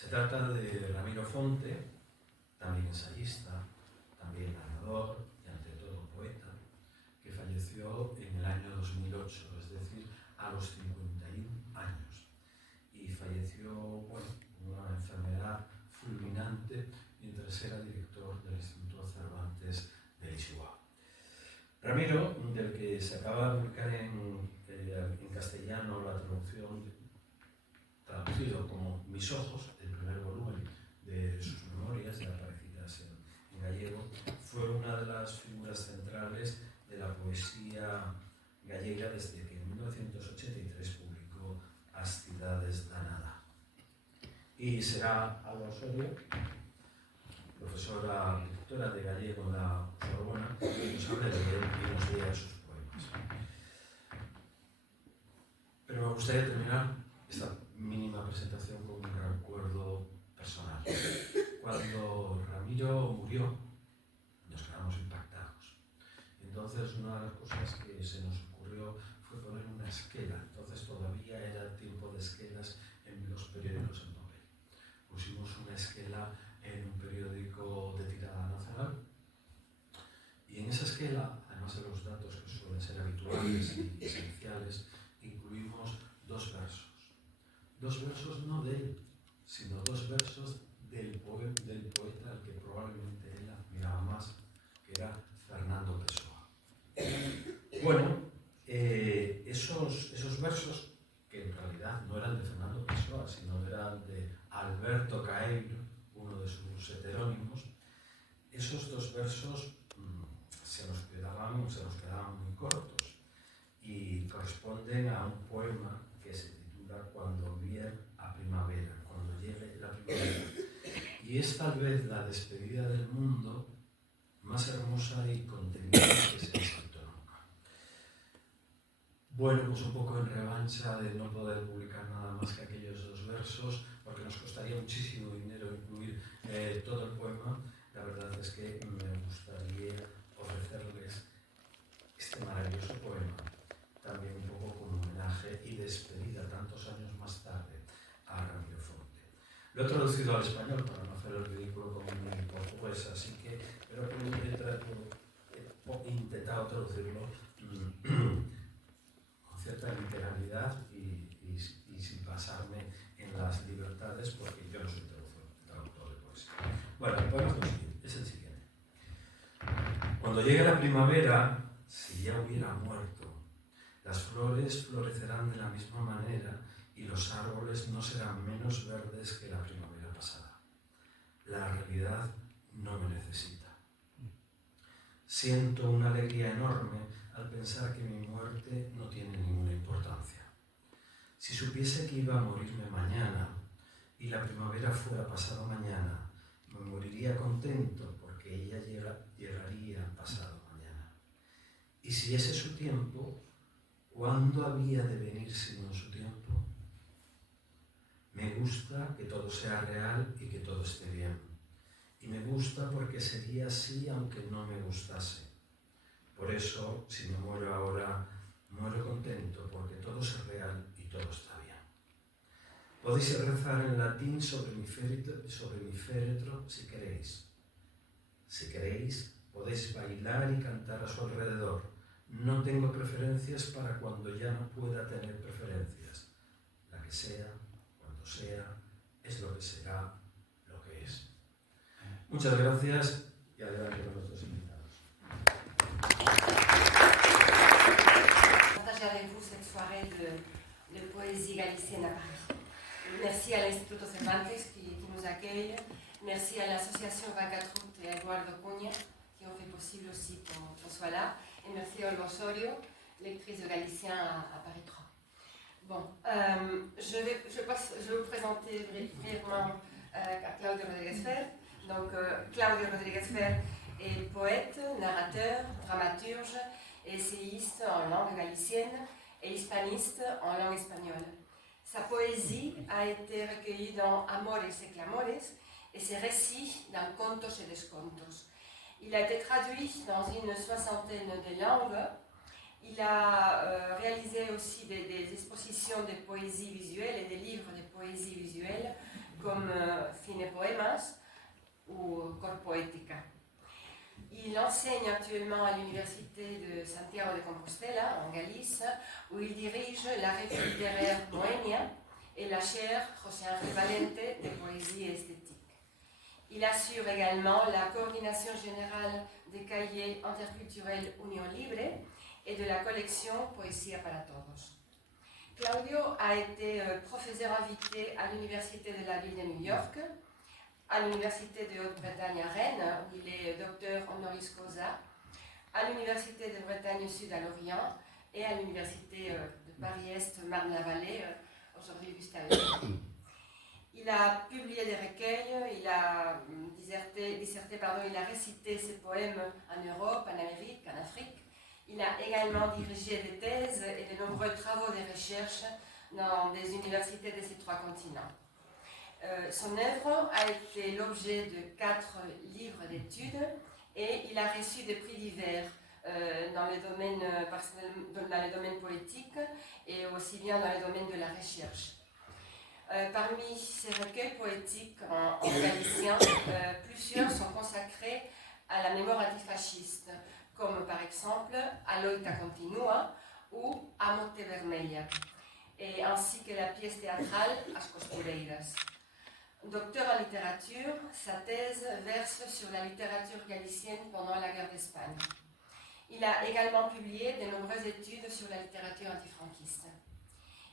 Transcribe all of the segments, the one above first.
Se trata de Ramiro Fonte, también ensayista, también narrador y ante todo poeta, que falleció en el año 2008, es decir, a los 51 años. Y falleció, bueno, una enfermedad fulminante mientras era director del Instituto Cervantes de Chihuahua. Ramiro, del que se acaba de publicar en castellano la traducción, traducido como Mis ojos, el primer volumen de sus memorias, ya aparecidas en gallego, fue una de las figuras centrales de la poesía gallega desde que en 1983 publicó As cidades da nada. Y será Alba Osorio, profesora lectora de gallego en la Sorbona, que nos hable de él y nos lea sus poemas. Pero me gustaría terminar esta mínima presentación con un recuerdo personal. Cuando Ramiro murió, nos quedamos impactados. Entonces, una de las cosas que se nos ocurrió fue poner una esquela. Entonces, todavía era tiempo de esquelas en los periódicos en papel. Pusimos una esquela en un periódico de tirada nacional y en esa esquela, además de los datos que suelen ser habituales y esenciales, incluimos dos versos. Dos versos no de él, sino dos versos del poeta al que probablemente él admiraba más, que era Fernando Pessoa. Bueno, esos versos, que en realidad no eran de Fernando Pessoa, sino eran de Alberto Caeiro, uno de sus heterónimos, esos dos versos se nos quedaban muy cortos y corresponden a un poema que se titula Cuando vier a primavera, cuando llegue la primavera. Y es tal vez la despedida del mundo más hermosa y contenida que se ha escrito nunca. Bueno, pues un poco en revancha de no poder publicar nada más que aquellos dos versos, porque nos costaría muchísimo dinero incluir todo el poema. La verdad es que me gustaría ofrecerles este maravilloso poema, también un poco como homenaje y despedida tantos años más tarde a Ramiro Fonte. Lo he traducido al español para no hacer el ridículo como un portugués, así que, pero he intentado traducirlo con cierta literalidad y sin pasarme en las libertades, porque yo no soy traductor de poesía. Bueno, el poema es el siguiente. Cuando llegue la primavera, si ya hubiera muerto, las flores florecerán de la misma manera y los árboles no serán menos verdes que la primavera pasada. La realidad no me necesita. Siento una alegría enorme al pensar que mi muerte no tiene ninguna importancia. Si supiese que iba a morirme mañana y la primavera fuera pasado mañana, me moriría contento porque ella llegaría pasado mañana. Y si ese es su tiempo, ¿cuándo había de venir sino su tiempo? Me gusta que todo sea real y que todo esté bien. Y me gusta porque sería así aunque no me gustase. Por eso, si me muero ahora, muero contento porque todo es real y todo está bien. Podéis rezar en latín sobre mi féretro si queréis. Si queréis, podéis bailar y cantar a su alrededor. No tengo preferencias para cuando ya no pueda tener preferencias. La que sea, cuando sea, es lo que será, lo que es. Muchas gracias y adelante con nuestros invitados. Partager avec vous cette soirée de poésie galicienne à Paris. Merci à l'Instituto Cervantes qui nous accueille. Merci à l'association 24 août et à Eduardo Cunha qui ont fait possible aussi qu'on soit là. Et merci à Alba Osorio, lectrice de galicien à Paris 3. Bon, je vais vous présenter brièvement à Claudio Rodríguez Fer. Donc, Claudio Rodríguez Fer est poète, narrateur, dramaturge, essayiste en langue galicienne et hispaniste en langue espagnole. Sa poésie a été recueillie dans Amores et Clamores et ses récits dans Contos et Descontos. Il a été traduit dans une soixantaine de langues. Il a réalisé aussi des expositions de poésie visuelle et des livres de poésie visuelle comme cinépoémas ou corpoética. Il enseigne actuellement à l'Université de Santiago de Compostela, en Galice, où il dirige la revue littéraire Moenia et la chaire José Ángel Valente de poésie et esthétique. Il assure également la coordination générale des cahiers interculturels Union Libre et de la collection Poesía para Todos. Claudio a été professeur invité à l'Université de la ville de New York, à l'Université de Haute-Bretagne à Rennes, où il est docteur honoris causa, à l'Université de Bretagne Sud à Lorient et à l'Université de Paris-Est Marne-la-Vallée, aujourd'hui Gustave. Il a publié des recueils, il a il a récité ses poèmes en Europe, en Amérique, en Afrique. Il a également dirigé des thèses et de nombreux travaux de recherche dans des universités de ces 3 continents. Son œuvre a été l'objet de 4 livres d'études et il a reçu des prix divers dans les domaines politiques et aussi bien dans les domaines de la recherche. Parmi ces recueils poétiques en galicien, plusieurs sont consacrés à la mémoire antifasciste, comme par exemple A Loita Continua ou A Morte Vermelha, et ainsi que la pièce théâtrale As Costureiras. Docteur en littérature, sa thèse verse sur la littérature galicienne pendant la guerre d'Espagne. Il a également publié de nombreuses études sur la littérature antifranquiste.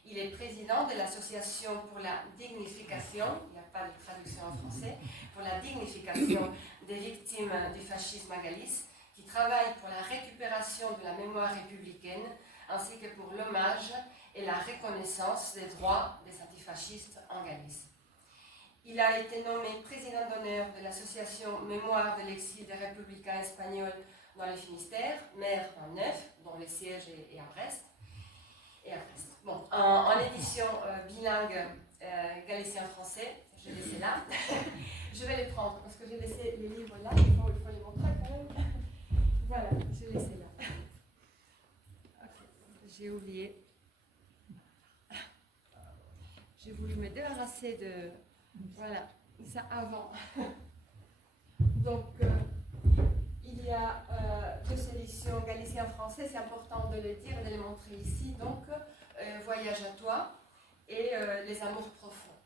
Il est président de l'Association pour la dignification, il n'y a pas de traduction en français, pour la dignification des victimes du fascisme à Galice, qui travaille pour la récupération de la mémoire républicaine, ainsi que pour l'hommage et la reconnaissance des droits des antifascistes en Galice. Il a été nommé président d'honneur de l'association Mémoire de l'exil des républicains espagnols dans le Finistère, maire en Neuf, dont le siège est à Brest. Bon, en édition bilingue galicien-français, je les laisse là. Je vais les prendre parce que j'ai laissé les livres là, il faut les montrer quand même. Voilà, je les laisse là. Okay. J'ai oublié. J'ai voulu me débarrasser de... Voilà, ça avant. Donc, il y a 2 éditions galicien-français, c'est important de le dire et de le montrer ici. Donc, Voyage à toi et Les Amours profonds.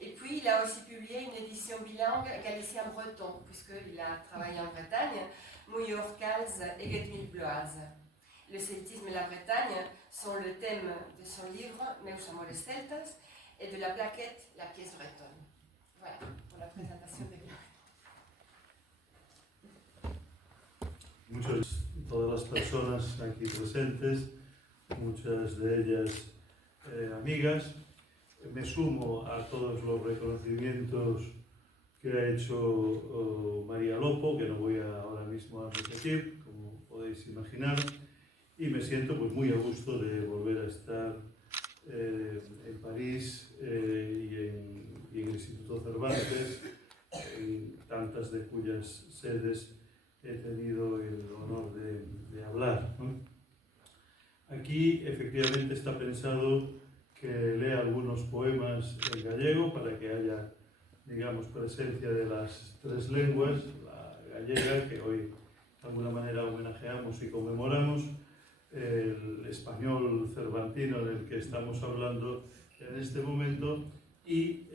Et puis, il a aussi publié une édition bilingue galicien-breton, puisqu'il a travaillé en Bretagne, Mallorcals et Getmil Bloaz. Le celtisme et la Bretagne sont le thème de son livre Meus Amores Celtas et de la plaquette La pièce bretonne. Voilà, pour la présentation de Claudio. Todas las personas aquí presentes, muchas de ellas amigas. Me sumo a todos los reconocimientos que ha hecho María Lopo, que no voy ahora mismo a repetir, como podéis imaginar, y me siento pues muy a gusto de volver a estar en París y en el Instituto Cervantes, en tantas de cuyas sedes he tenido el honor de hablar, ¿no? Aquí efectivamente está pensado que lea algunos poemas en gallego para que haya, digamos, presencia de las 3 lenguas, la gallega, que hoy de alguna manera homenajeamos y conmemoramos, el español cervantino del que estamos hablando en este momento y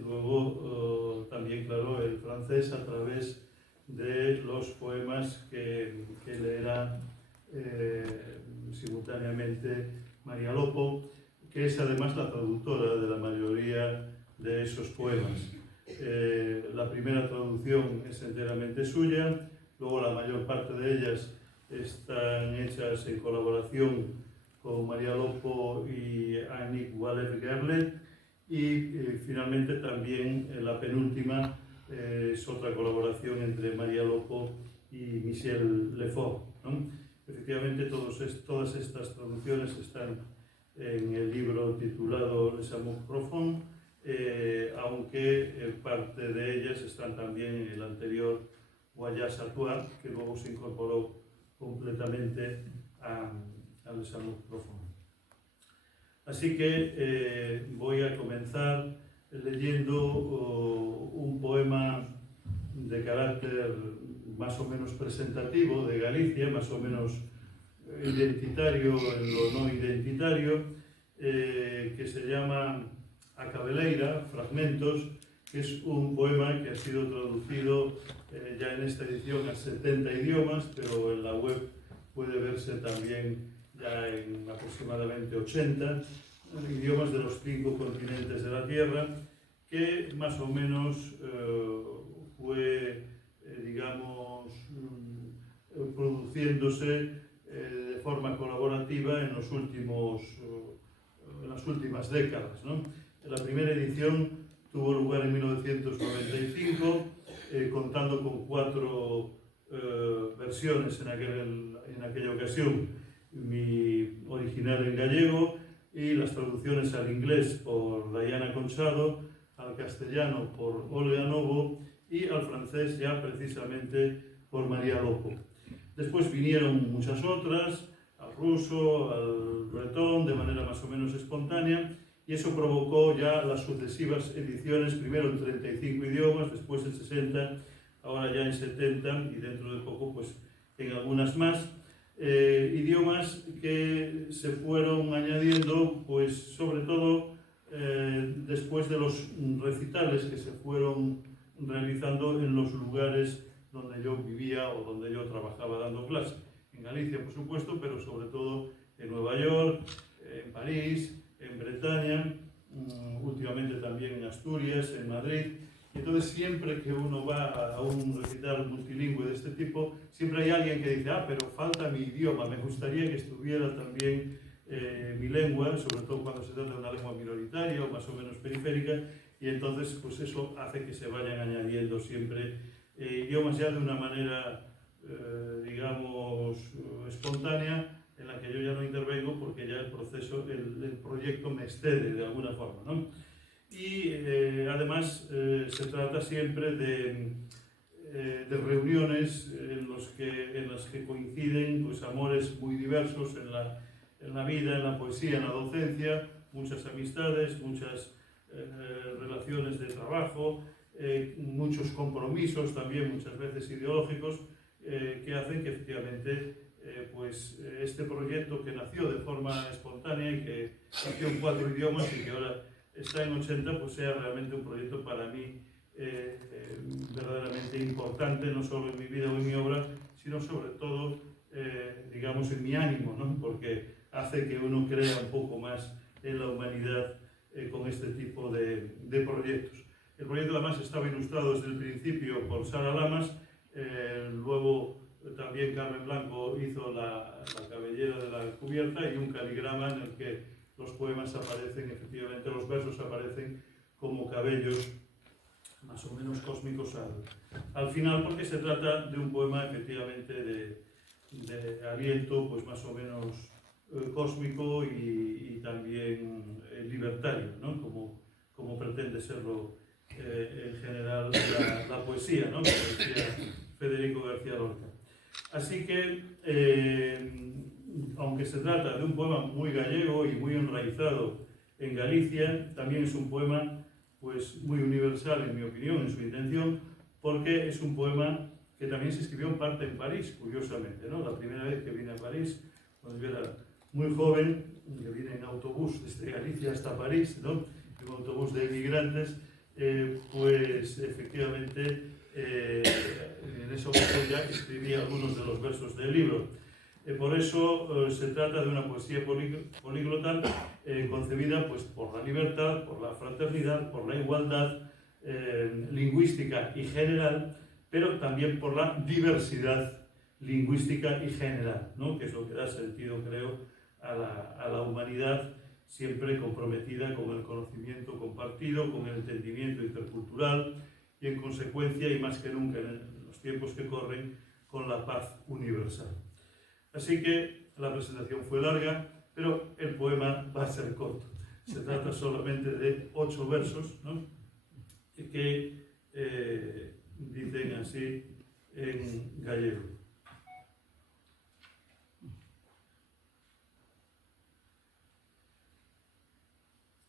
luego también, claro, el francés a través de los poemas que leerá simultáneamente María Lopo, que es además la traductora de la mayoría de esos poemas. La primera traducción es enteramente suya, luego la mayor parte de ellas están hechas en colaboración con María Lopo y Annick Walef-Gerlet, y finalmente también la penúltima es otra colaboración entre María Lopo y Michel Lefort, ¿no? Efectivamente, todas estas traducciones están en el libro titulado Les Amours Profonds, aunque parte de ellas están también en el anterior Voyage à toi, que luego se incorporó completamente a Les Amours Profonds. Así que voy a comenzar leyendo un poema de carácter más o menos presentativo de Galicia, más o menos identitario en lo no identitario, que se llama A Cabeleira, Fragmentos, que es un poema que ha sido traducido ya en esta edición a 70 idiomas, pero en la web puede verse también ya en aproximadamente 80 idiomas de los 5 continentes de la Tierra, que más o menos fue, digamos, produciéndose de forma colaborativa en las últimas décadas, ¿no? La primera edición tuvo lugar en 1995, contando con 4 versiones en aquella ocasión, mi original en gallego y las traducciones al inglés por Diana Conchado, al castellano por Olga Novo y al francés ya precisamente por María Lopo. Después vinieron muchas otras, al ruso, al bretón, de manera más o menos espontánea, y eso provocó ya las sucesivas ediciones, primero en 35 idiomas, después en 60, ahora ya en 70 y dentro de poco pues en algunas más. Idiomas que se fueron añadiendo pues sobre todo después de los recitales que se fueron realizando en los lugares donde yo vivía o donde yo trabajaba dando clase. En Galicia, por supuesto, pero sobre todo en Nueva York, en París, en Bretaña, últimamente también en Asturias, en Madrid. Y entonces siempre que uno va a un recital multilingüe de este tipo, siempre hay alguien que dice, pero falta mi idioma, me gustaría que estuviera también mi lengua, sobre todo cuando se trata de una lengua minoritaria o más o menos periférica, y entonces pues eso hace que se vayan añadiendo siempre idiomas ya de una manera, digamos, espontánea, en la que yo ya no intervengo porque ya el proceso, el proyecto me excede de alguna forma, ¿no? Y además se trata siempre de reuniones en las que coinciden pues, amores muy diversos en la vida, en la poesía, en la docencia, muchas amistades, muchas relaciones de trabajo, muchos compromisos también muchas veces ideológicos que hacen que efectivamente pues este proyecto que nació de forma espontánea y que nació en 4 idiomas y que ahora está en 80 pues sea realmente un proyecto para mí verdaderamente importante, no solo en mi vida o en mi obra, sino sobre todo digamos en mi ánimo, ¿no? Porque hace que uno crea un poco más en la humanidad con este tipo de proyectos. El proyecto además estaba ilustrado desde el principio por Sara Lamas, luego también Carmen Blanco hizo la cabellera de la cubierta y un caligrama en el que los poemas aparecen, efectivamente los versos aparecen como cabellos más o menos cósmicos al final, porque se trata de un poema efectivamente de aliento pues más o menos cósmico y también libertario, ¿no? Como pretende serlo en general la poesía, ¿no? Como decía Federico García Lorca. Así que, aunque se trata de un poema muy gallego y muy enraizado en Galicia, también es un poema pues, muy universal, en mi opinión, en su intención, porque es un poema que también se escribió en parte en París, curiosamente, ¿no? La primera vez que vine a París, cuando yo era muy joven, que vine en autobús desde Galicia hasta París, ¿no? En un autobús de emigrantes, pues efectivamente en esa ocasión ya escribí algunos de los versos del libro. Por eso se trata de una poesía políglota concebida pues, por la libertad, por la fraternidad, por la igualdad lingüística y general, pero también por la diversidad lingüística y general, ¿no? Que es lo que da sentido, creo, a la humanidad, siempre comprometida con el conocimiento compartido, con el entendimiento intercultural y, en consecuencia, y más que nunca en los tiempos que corren, con la paz universal. Así que la presentación fue larga, pero el poema va a ser corto. Se trata solamente de 8 versos, ¿no? Que dicen así en gallego.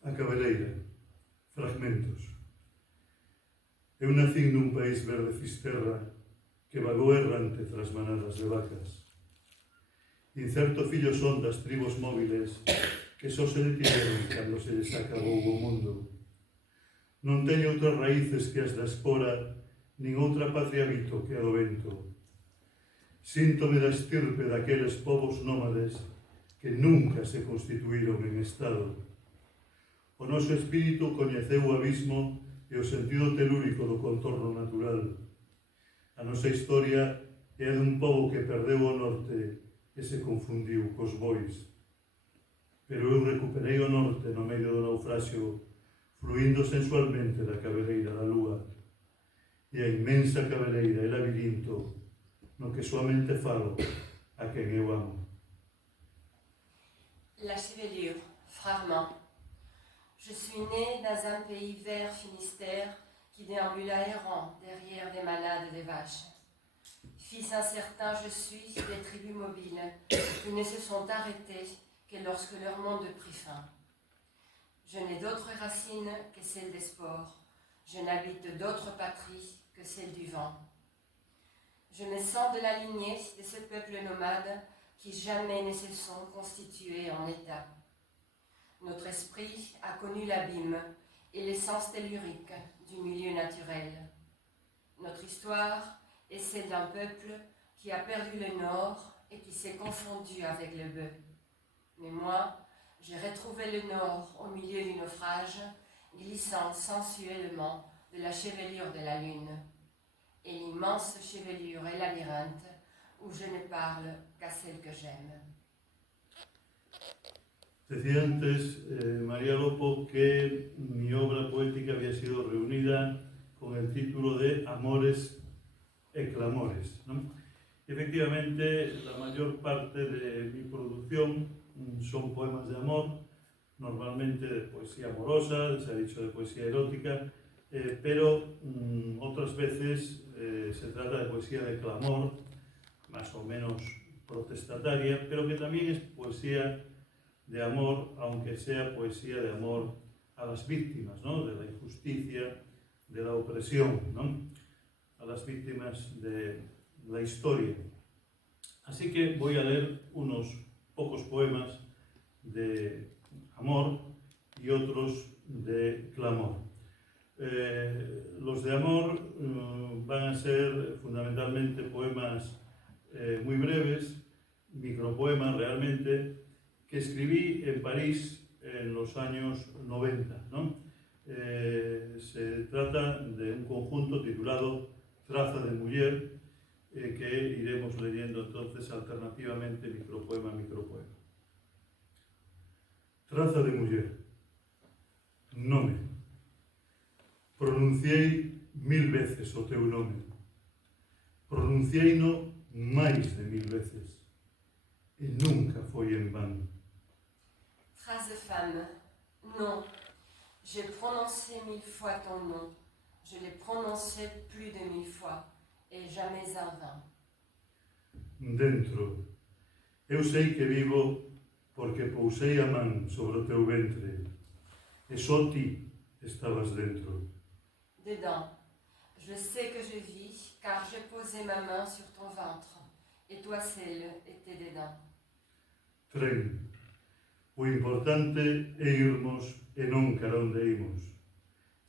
A Cabeleira, fragmentos. Eu nacín nun país verde fisterra que vagou errante tras manadas de vacas. Incerto fillo son das tribos móviles que só se detiveron cando se les acabou o mundo. Non teño outras raíces que as da espora, nin outra patria habito que a do vento. Síntome da estirpe daqueles povos nómades que nunca se constituíron en Estado. O noso espírito coñeceu o abismo e o sentido telúrico do contorno natural. A nosa historia é a dun pobo que perdeu o norte e se confundiu cos bois. Pero eu recuperei o norte no medio do naufraxio, fluindo sensualmente da cabeleira da lúa. E a inmensa cabeleira e labirinto no que soamente falo a quen eu amo. La chevelure, Fragment. Je suis né dans un pays vert Finistère qui déambula errant derrière des manades de vaches. Fils incertain je suis des tribus mobiles qui ne se sont arrêtées que lorsque leur monde prit fin. Je n'ai d'autres racines que celles des spores. Je n'habite d'autres patries que celles du vent. Je me sens de la lignée de ce peuple nomade qui jamais ne se sont constitués en État. Notre esprit a connu l'abîme et l'essence tellurique du milieu naturel. Notre histoire est celle d'un peuple qui a perdu le nord et qui s'est confondu avec le bœuf. Mais moi, j'ai retrouvé le nord au milieu du naufrage, glissant sensuellement de la chevelure de la lune. Et l'immense chevelure et labyrinthe où je ne parle qu'à celle que j'aime. Decía antes María Lopo que mi obra poética había sido reunida con el título de Amores e Clamores, ¿no? Efectivamente, la mayor parte de mi producción son poemas de amor, normalmente de poesía amorosa, se ha dicho de poesía erótica, pero otras veces se trata de poesía de clamor, más o menos protestataria, pero que también es poesía de amor, aunque sea poesía de amor a las víctimas, ¿no? De la injusticia, de la opresión, ¿no? A las víctimas de la historia. Así que voy a leer unos pocos poemas de amor y otros de clamor. Los de amor van a ser fundamentalmente poemas muy breves, micropoemas realmente, que escribí en París en los años 90, ¿no? Se trata de un conjunto titulado Traza de Muller, que iremos leyendo entonces alternativamente micropoema a micropoema. Traza de muller. Nome. Pronunciei 1000 veces o teu nome. Pronuncieino máis de 1000 veces. E nunca foi en van. Trace de femme. Non. J'ai prononcé 1000 fois ton nom. Je l'ai prononcé plus de 1000 fois. Et jamais en vain. Dentro. Eu sei que vivo porque pousei a man sobre o teu ventre e só ti estabas dentro. Dedans. Je sais que je vis car j'ai posé ma main sur ton ventre et toi seul étais dedans. Tren. O importante é irmos e non cara onde imos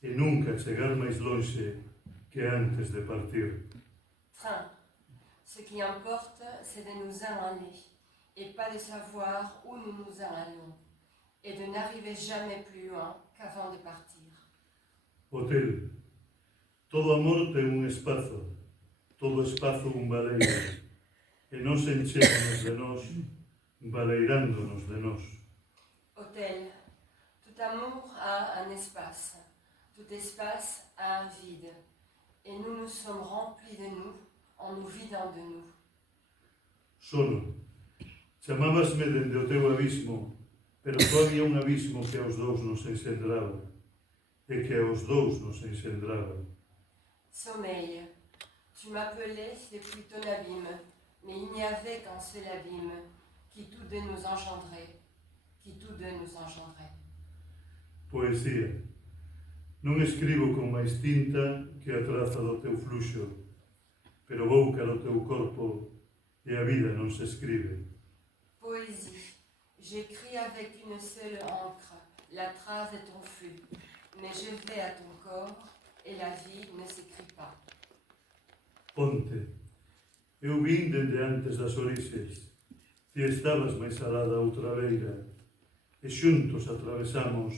e nunca chegar máis lonxe que antes de partir. Train. Ce qui importe, c'est de nous aller et pas de savoir où nous nous en allons et de n'arriver jamais plus loin qu'avant de partir. Hotel. Todo amor ten un espazo, todo espazo un baleiro, e nos enchemos de nós, baleirándonos de nós. Hôtel. Tout amour a un espace, tout espace a un vide, et nous nous sommes remplis de nous en nous vidant de nous. Sono. Chamábasme dende o teu abismo, pero só había un abismo que aos dous nos encendraba, e que aos dous nos encendraba. Sommeil. Tu m'appelais depuis ton abîme, mais il n'y avait qu'un seul abîme qui tous deux nous engendrait, Poesía. Non escribo con máis tinta que a traza do teu fluxo, pero vou cara o teu corpo e a vida non se escribe. Poésie. J'écris avec une seule encre, la trace de ton flux, mais je vais à ton corps et la vie ne s'écrit pas. Ponte. Eu vin dende antes das orixes. Ti estabas máis alá da outra beira e xuntos atravesamos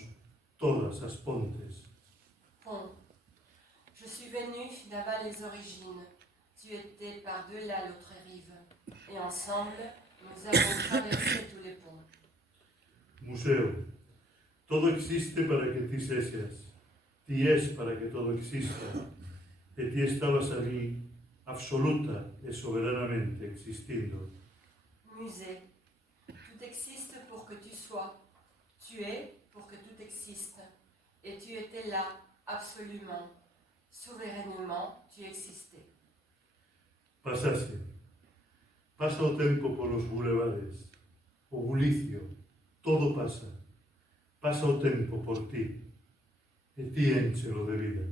todas as pontes. Pont. Je suis venu d'avant les origines. Tu étais par-delà l'autre rive. Et ensemble, nous avons traversé tous les ponts. Museo. Todo existe para que ti sexas. Ti es para que todo exista. E ti estabas ali, absoluta e soberanamente existindo. Musée. Tout existe pour que tu sois. Tu es pour que tout existe. Et tu étais là, absolument. Souverainement, tu existais. Pasase. Pasa o tempo polos bulevares. O bulicio. Todo pasa. Pasa o tempo por ti. E ti énchelo de vida.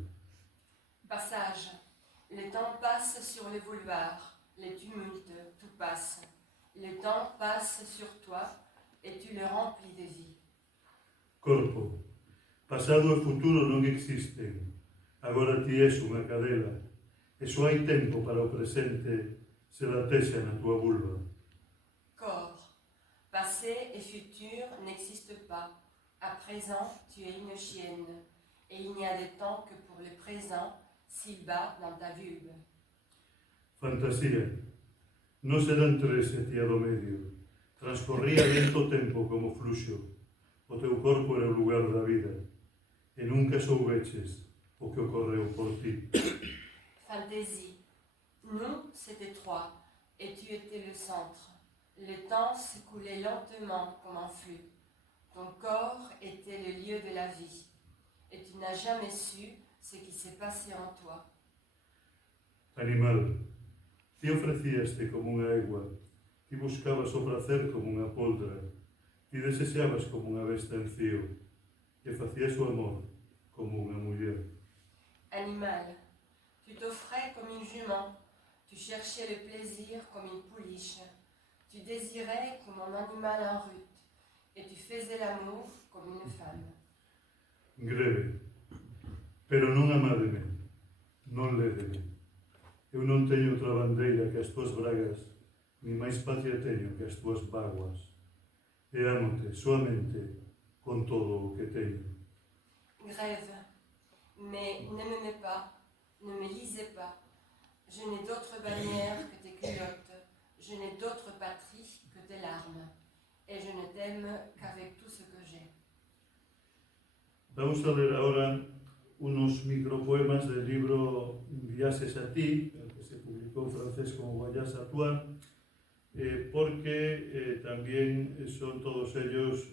Passage. Le temps passe sur les boulevards, les tumultes, tout passe. Le temps passe sur toi et tu le remplis de vie. Corpo. Pasado e futuro non existen. Agora ti és unha cadela. E só hai tempo para o presente se latexa na tua vulva. Corps. Passé et futur n'existent pas. À présent, tu es une chienne. Et il n'y a de temps que pour le présent, s'il bat dans ta vulve. Fantasía. Non serán tres e ti a do medio. Transcorría lento tempo como fluxo. O teu corpo era o lugar da vida. E nunca soubeches o que ocorreu por ti. Fantaisie. Nous, c'était trois, et tu étais le centre. Le temps s'écoulait lentement comme un flux. Ton corps était le lieu de la vie, et tu n'as jamais su ce qui s'est passé en toi. Animal. Ti ofrecíaste como unha egua. Ti buscabas o prazer como unha poldra. Ti desexabas como unha besta en fío. E facías o amor como unha muller. Animal. Tu t'offrais comme une jument. Tu cherchais le plaisir comme une pouliche. Tu désirais comme un animal en rut. Et tu faisais l'amour comme une femme. Greve. Pero non amademe. Non lédeme. Eu non teño outra bandeira que as tuas bragas, ni máis patria teño que as tuas vaguas. E ámote soamente con todo o que teño. Grève. Mais ne me mets pas, ne me lisez pas. Je n'ai d'autre bannière que tes culottes. Je n'ai d'autre patrie que tes larmes. Et je ne t'aime qu'avec tout ce que j'ai. Vamos a ler ahora unos micropoemas del libro Viajes a ti, que se publicó en francés como Voyage à toi, porque también son todos ellos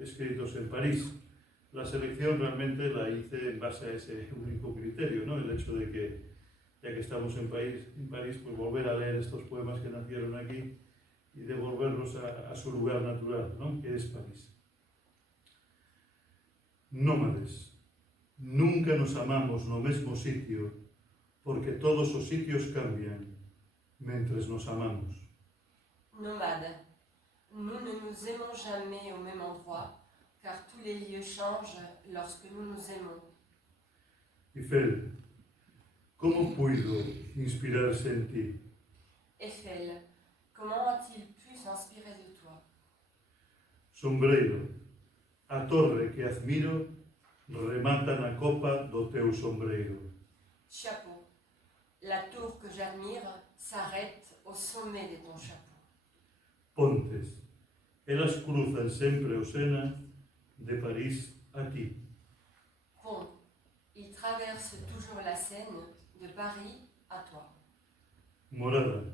escritos en París. La selección realmente la hice en base a ese único criterio, ¿no? El hecho de que, ya que estamos en París, pues volver a leer estos poemas que nacieron aquí y devolverlos a su lugar natural, ¿no? Que es París. Nómades. Nunca nos amamos no mesmo sitio, porque todos os sitios cambian mentres nos amamos. Nomade. Nous ne nous aimons jamais au même endroit, car tous les lieux changent lorsque nous nous aimons. Eiffel. Como puido inspirarse en ti? Eiffel. Comment a-t-il pu s'inspirer de toi? Sombreiro. A torre que admiro remata na copa do teu sombreiro. Chapeau. La tour que j'admire s'arrête au sommet de ton chapeau. Pontes. Elas cruzan sempre o Sena de París a ti. Pont. Il traverse toujours la Seine de Paris à toi. Morada.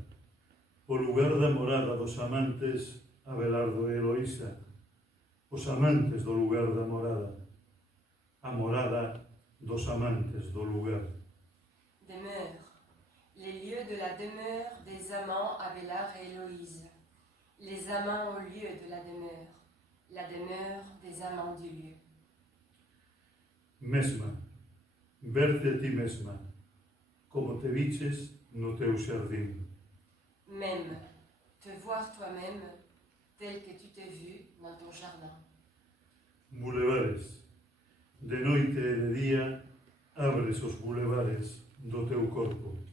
O lugar da morada dos amantes Abelardo e Eloísa. Os amantes do lugar da morada. A morada dos amantes do lugar. Demeure. Les lieux de la demeure des amants Abélard et Héloïse. Les amants au lieu de la demeure des amants du lieu. mesma, verte a ti mesma, como te viches no teu xardín. Même, te voir toi-même tel que tu t'es vu dans ton jardin. Bulevares, de noite e de día, abres os bulevares do teu corpo.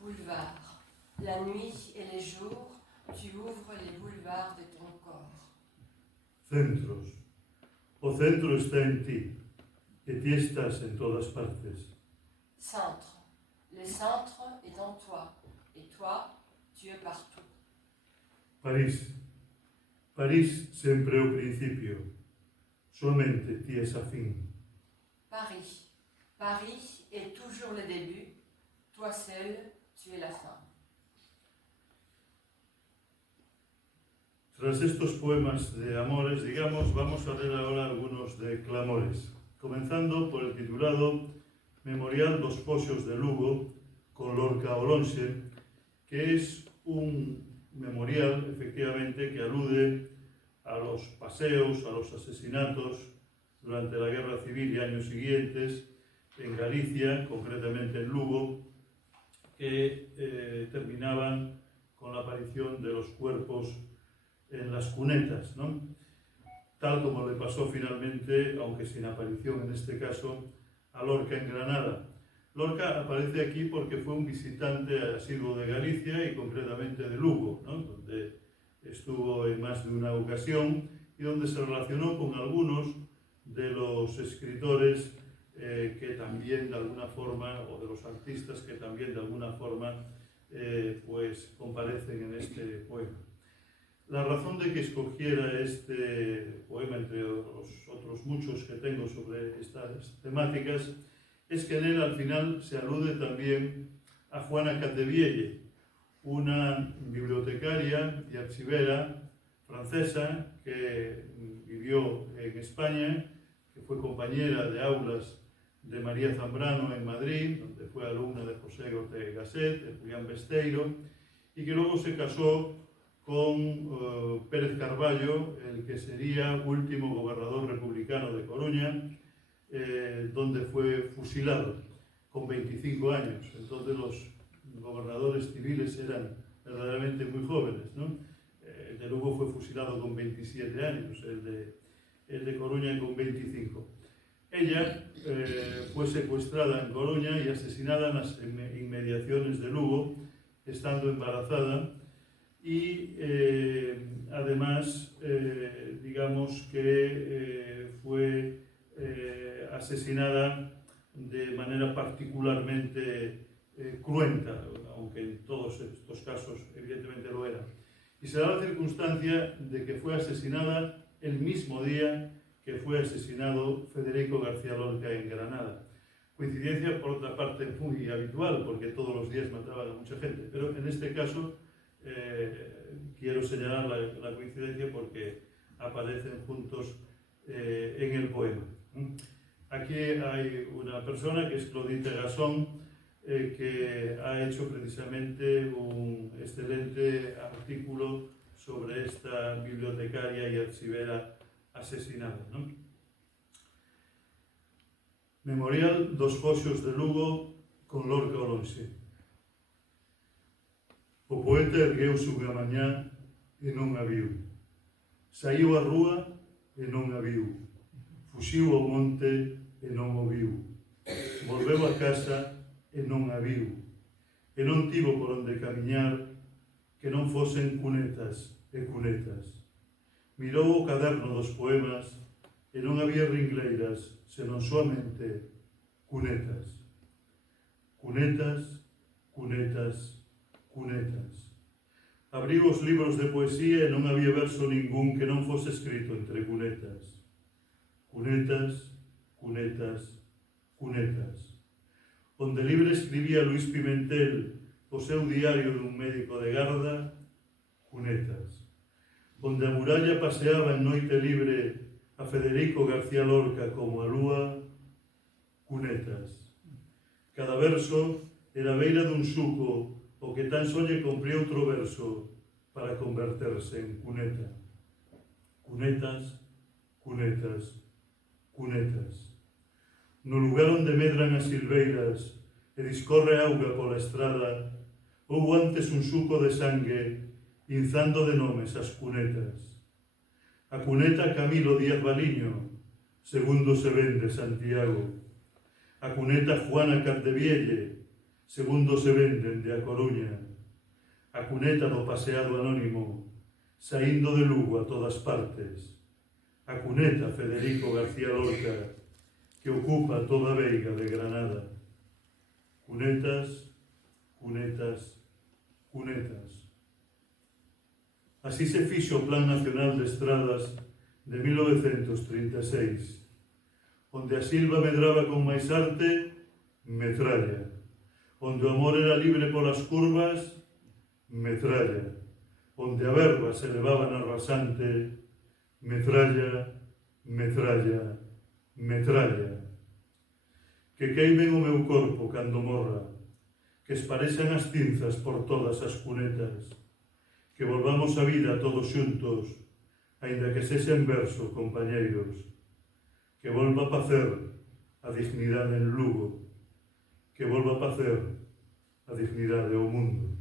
Boulevard, la nuit et les jours, tu ouvres les boulevards de ton corps. Centros, o centro está en ti, e ti estás en todas partes. Centre, le centre est en toi, et toi, tu es partout. París, París sempre é o principio, somente ti és a fin. Paris, Paris est toujours le début, toi seul, tu es la fin. Tras estos poemas de amores, digamos, vamos a leer ahora algunos de clamores, comenzando por el titulado Memorial dos Foxos de Lugo, con Lorca ao lonxe, que es un memorial, efectivamente, que alude a los paseos, a los asesinatos durante la Guerra Civil y años siguientes en Galicia, concretamente en Lugo, que terminaban con la aparición de los cuerpos en las cunetas, ¿no? Tal como le pasó finalmente, aunque sin aparición en este caso, a Lorca en Granada. Lorca aparece aquí porque fue un visitante asiduo de Galicia y concretamente de Lugo, ¿no? Donde estuvo en más de una ocasión y donde se relacionó con algunos de los escritores que también de alguna forma, o de los artistas que también de alguna forma pues comparecen en este poema. La razón de que escogiera este poema, entre los otros muchos que tengo sobre estas temáticas, es que en él al final se alude también a Juana Catevielle, una bibliotecaria y archivera francesa que vivió en España, que fue compañera de aulas de María Zambrano en Madrid, donde fue alumna de José Ortega Gasset, de Julián Besteiro, y que luego se casó con Pérez Carballo, el que sería último gobernador republicano de Coruña, donde fue fusilado con 25 años. Entonces los gobernadores civiles eran verdaderamente muy jóvenes, ¿no? El de Lugo fue fusilado con 27 años, el de Coruña con 25. Ella fue secuestrada en Coruña y asesinada en las inmediaciones de Lugo, estando embarazada, y además digamos que fue asesinada de manera particularmente cruenta, aunque en todos estos casos evidentemente lo era. Y se da la circunstancia de que fue asesinada el mismo día que fue asesinado Federico García Lorca en Granada. Coincidencia, por otra parte, muy habitual, porque todos los días mataban a mucha gente, pero en este caso quiero señalar la coincidencia porque aparecen juntos en el poema. Aquí hay una persona que es Claudine Gasson, que ha hecho precisamente un excelente artículo sobre esta bibliotecaria y archivera asesinada, ¿no? Memorial dos Foxos de Lugo, con Lorca ao lonxe. O poeta ergueuse unha mañá e non a viu. Saíu á rúa e non a viu. Fuxiu ao monte e non o viu. Volveu a casa e non a viu. E non tivo por onde camiñar que non fosen cunetas e cunetas. Mirou o caderno dos poemas e non había ringleiras, senón soamente cunetas. Cunetas, cunetas, cunetas. Abriu os libros de poesía e non había verso ningún que non fose escrito entre cunetas. Cunetas, cunetas, cunetas. Onde libre escribía Luis Pimentel o seu diario dun médico de garda, cunetas. Onde a muralla paseaba en noite libre a Federico García Lorca como a lúa, cunetas. Cada verso era a beira dun suco o que tan só lle compría outro verso para converterse en cuneta. Cunetas, cunetas, cunetas. no lugar onde medran as silveiras e discorre auga pola estrada, houbo antes un suco de sangue, inzando de nomes as cunetas. A cuneta Camilo Díaz Baliño, segundo se vende Santiago. A cuneta Juana Capdevielle, segundo se venden de A Coruña. A cuneta do paseado anónimo, saindo de Lugo a todas partes. A cuneta Federico García Lorca, que ocupa toda a veiga de Granada. Cunetas, cunetas, cunetas. Así se fixo o Plan Nacional de Estradas de 1936, onde a silva medraba con máis arte, metralla, onde o amor era libre polas curvas, metralla, onde a verba se levaba na rasante, metralla, metralla, metralla. Que queimen o meu corpo cando morra, que esparexan as cinzas por todas as cunetas, que volvamos a vida todos xuntos, aínda que sexa en verso, compañeiros, que volva a pacer a dignidade en Lugo, que volva a pacer a dignidade ao mundo.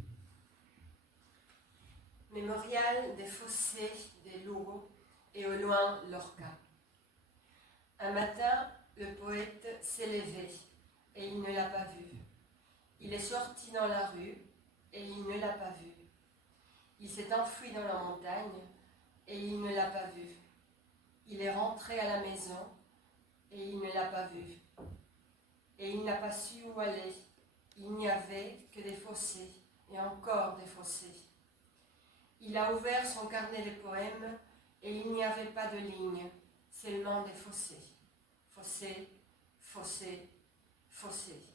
Mémorial des fossés de Lugo et au loin Lorca. Un matin, le poète s'est levé et il ne l'a pas vu. Il est sorti dans la rue et il ne l'a pas vu. Il s'est enfui dans la montagne et il ne l'a pas vu. Il est rentré à la maison et il ne l'a pas vu. Et il n'a pas su où aller. Il n'y avait que des fossés et encore des fossés. Il a ouvert son carnet de poèmes et il n'y avait pas de lignes, seulement des fossés. Fossés, fossés, fossés.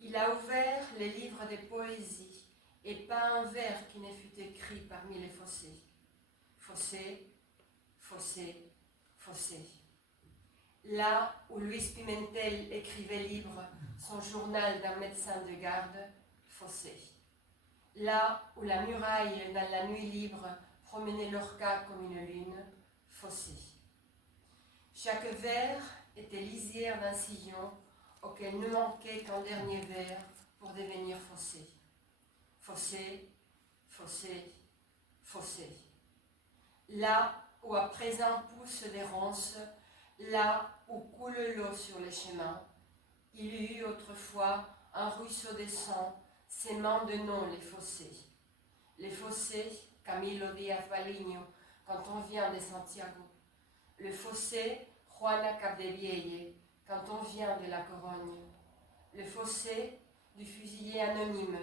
Il a ouvert les livres de poésie et pas un vers qui n'ait fut écrit parmi les fossés. Fossés, fossés, fossés. Là où Luis Pimentel écrivait libre son journal d'un médecin de garde, fossé. Là où la muraille dans la nuit libre promenait Lorca comme une lune, fossé. Chaque vers était lisière d'un sillon auquel ne manquait qu'un dernier vers pour devenir fossé. Fossé, fossé, fossé. Là où à présent poussent des ronces, là où coule l'eau sur les chemins, il y eut autrefois un ruisseau de sang, sémant de nom les fossés. Les fossés, Camilo Díaz Baliño, quand on vient de Santiago. Le fossé, Juana Capdevielle, quand on vient de La Corogne. Le fossé du fusillé anonyme,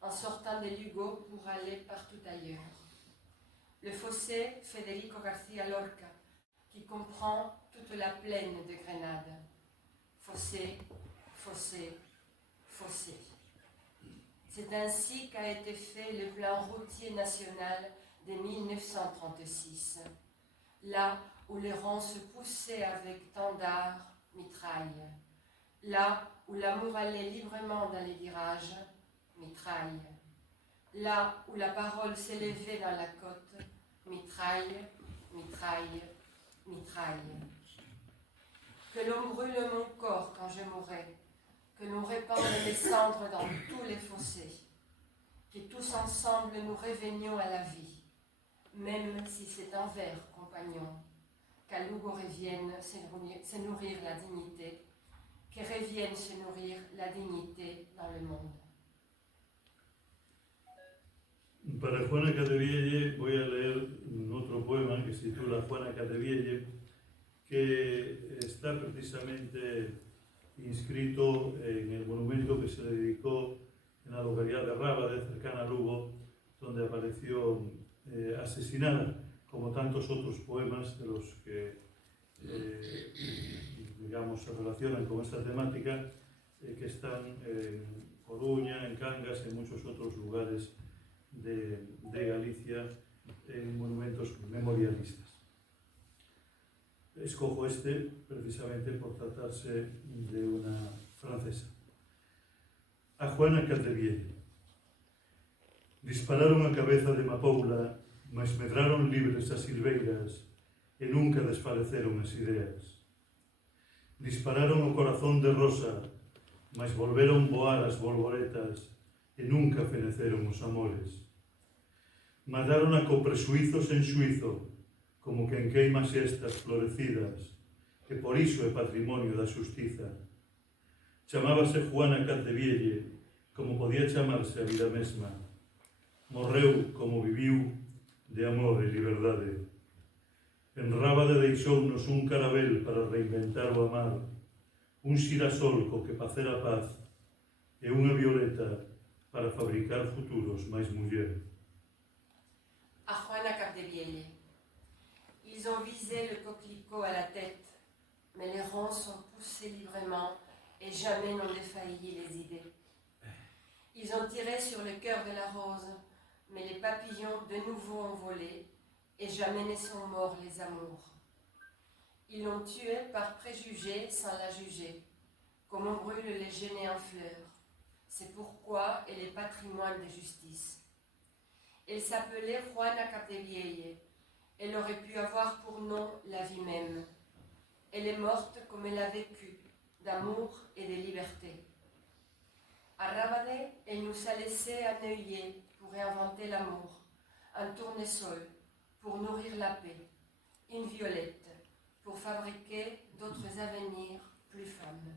en sortant de Lugo pour aller partout ailleurs. Le fossé Federico García Lorca, qui comprend toute la plaine de Grenade. Fossé, fossé, fossé. C'est ainsi qu'a été fait le plan routier national de 1936, là où les ronces poussaient avec tant d'art, mitraille, là où l'amour allait librement dans les virages, mitraille, là où la parole s'élevait dans la côte, mitraille, mitraille, mitraille. Que l'on brûle mon corps quand je mourrai, que l'on répande mes cendres dans tous les fossés, que tous ensemble nous revenions à la vie, même si c'est un vers, compagnon, qu'à Lugo revienne se nourrir la dignité, que revienne se nourrir la dignité dans le monde. Para Juana Capdevielle voy a leer otro poema que se titula Juana Capdevielle, que está precisamente inscrito en el monumento que se le dedicó en la localidad de Rábade, cercana a Lugo, donde apareció asesinada, como tantos otros poemas de los que digamos, se relacionan con esta temática, que están en Coruña, en Cangas, en muchos otros lugares de Galicia, en monumentos memorialistas. Escojo este precisamente por tratarse de una francesa. A Juana Capdevielle. Dispararon a cabeza de Mapoula, mas medraron libres as silveiras e nunca desfaleceron as ideas. Dispararon o corazón de rosa, mas volveron voar as borboletas e nunca feneceron os amores. Mataron a copresuizos en xuizo, como quen queima xestas florecidas, e por iso é patrimonio da xustiza. Chamábase Juana Capdevielle, como podía chamarse a vida mesma. Morreu como viviu, de amor e liberdade. En Rábade deixounos un carabel para reinventar o amar, un xirasol co que facer a paz e unha violeta para fabricar futuros máis muller. À Juana Capdevielle. Ils ont visé le coquelicot à la tête, mais les ronces ont poussé librement et jamais n'ont défailli les idées. Ils ont tiré sur le cœur de la rose, mais les papillons de nouveau ont volé et jamais ne sont morts les amours. Ils l'ont tuée par préjugé sans la juger, comme on brûle les genêts en fleurs. C'est pourquoi elle est patrimoine de justice. Elle s'appelait Juana Capdevielle. Elle aurait pu avoir pour nom la vie même. Elle est morte comme elle a vécu, d'amour et de liberté. À Rábade, elle nous a laissé un œillet pour réinventer l'amour, un tournesol pour nourrir la paix, une violette pour fabriquer d'autres avenirs plus femmes.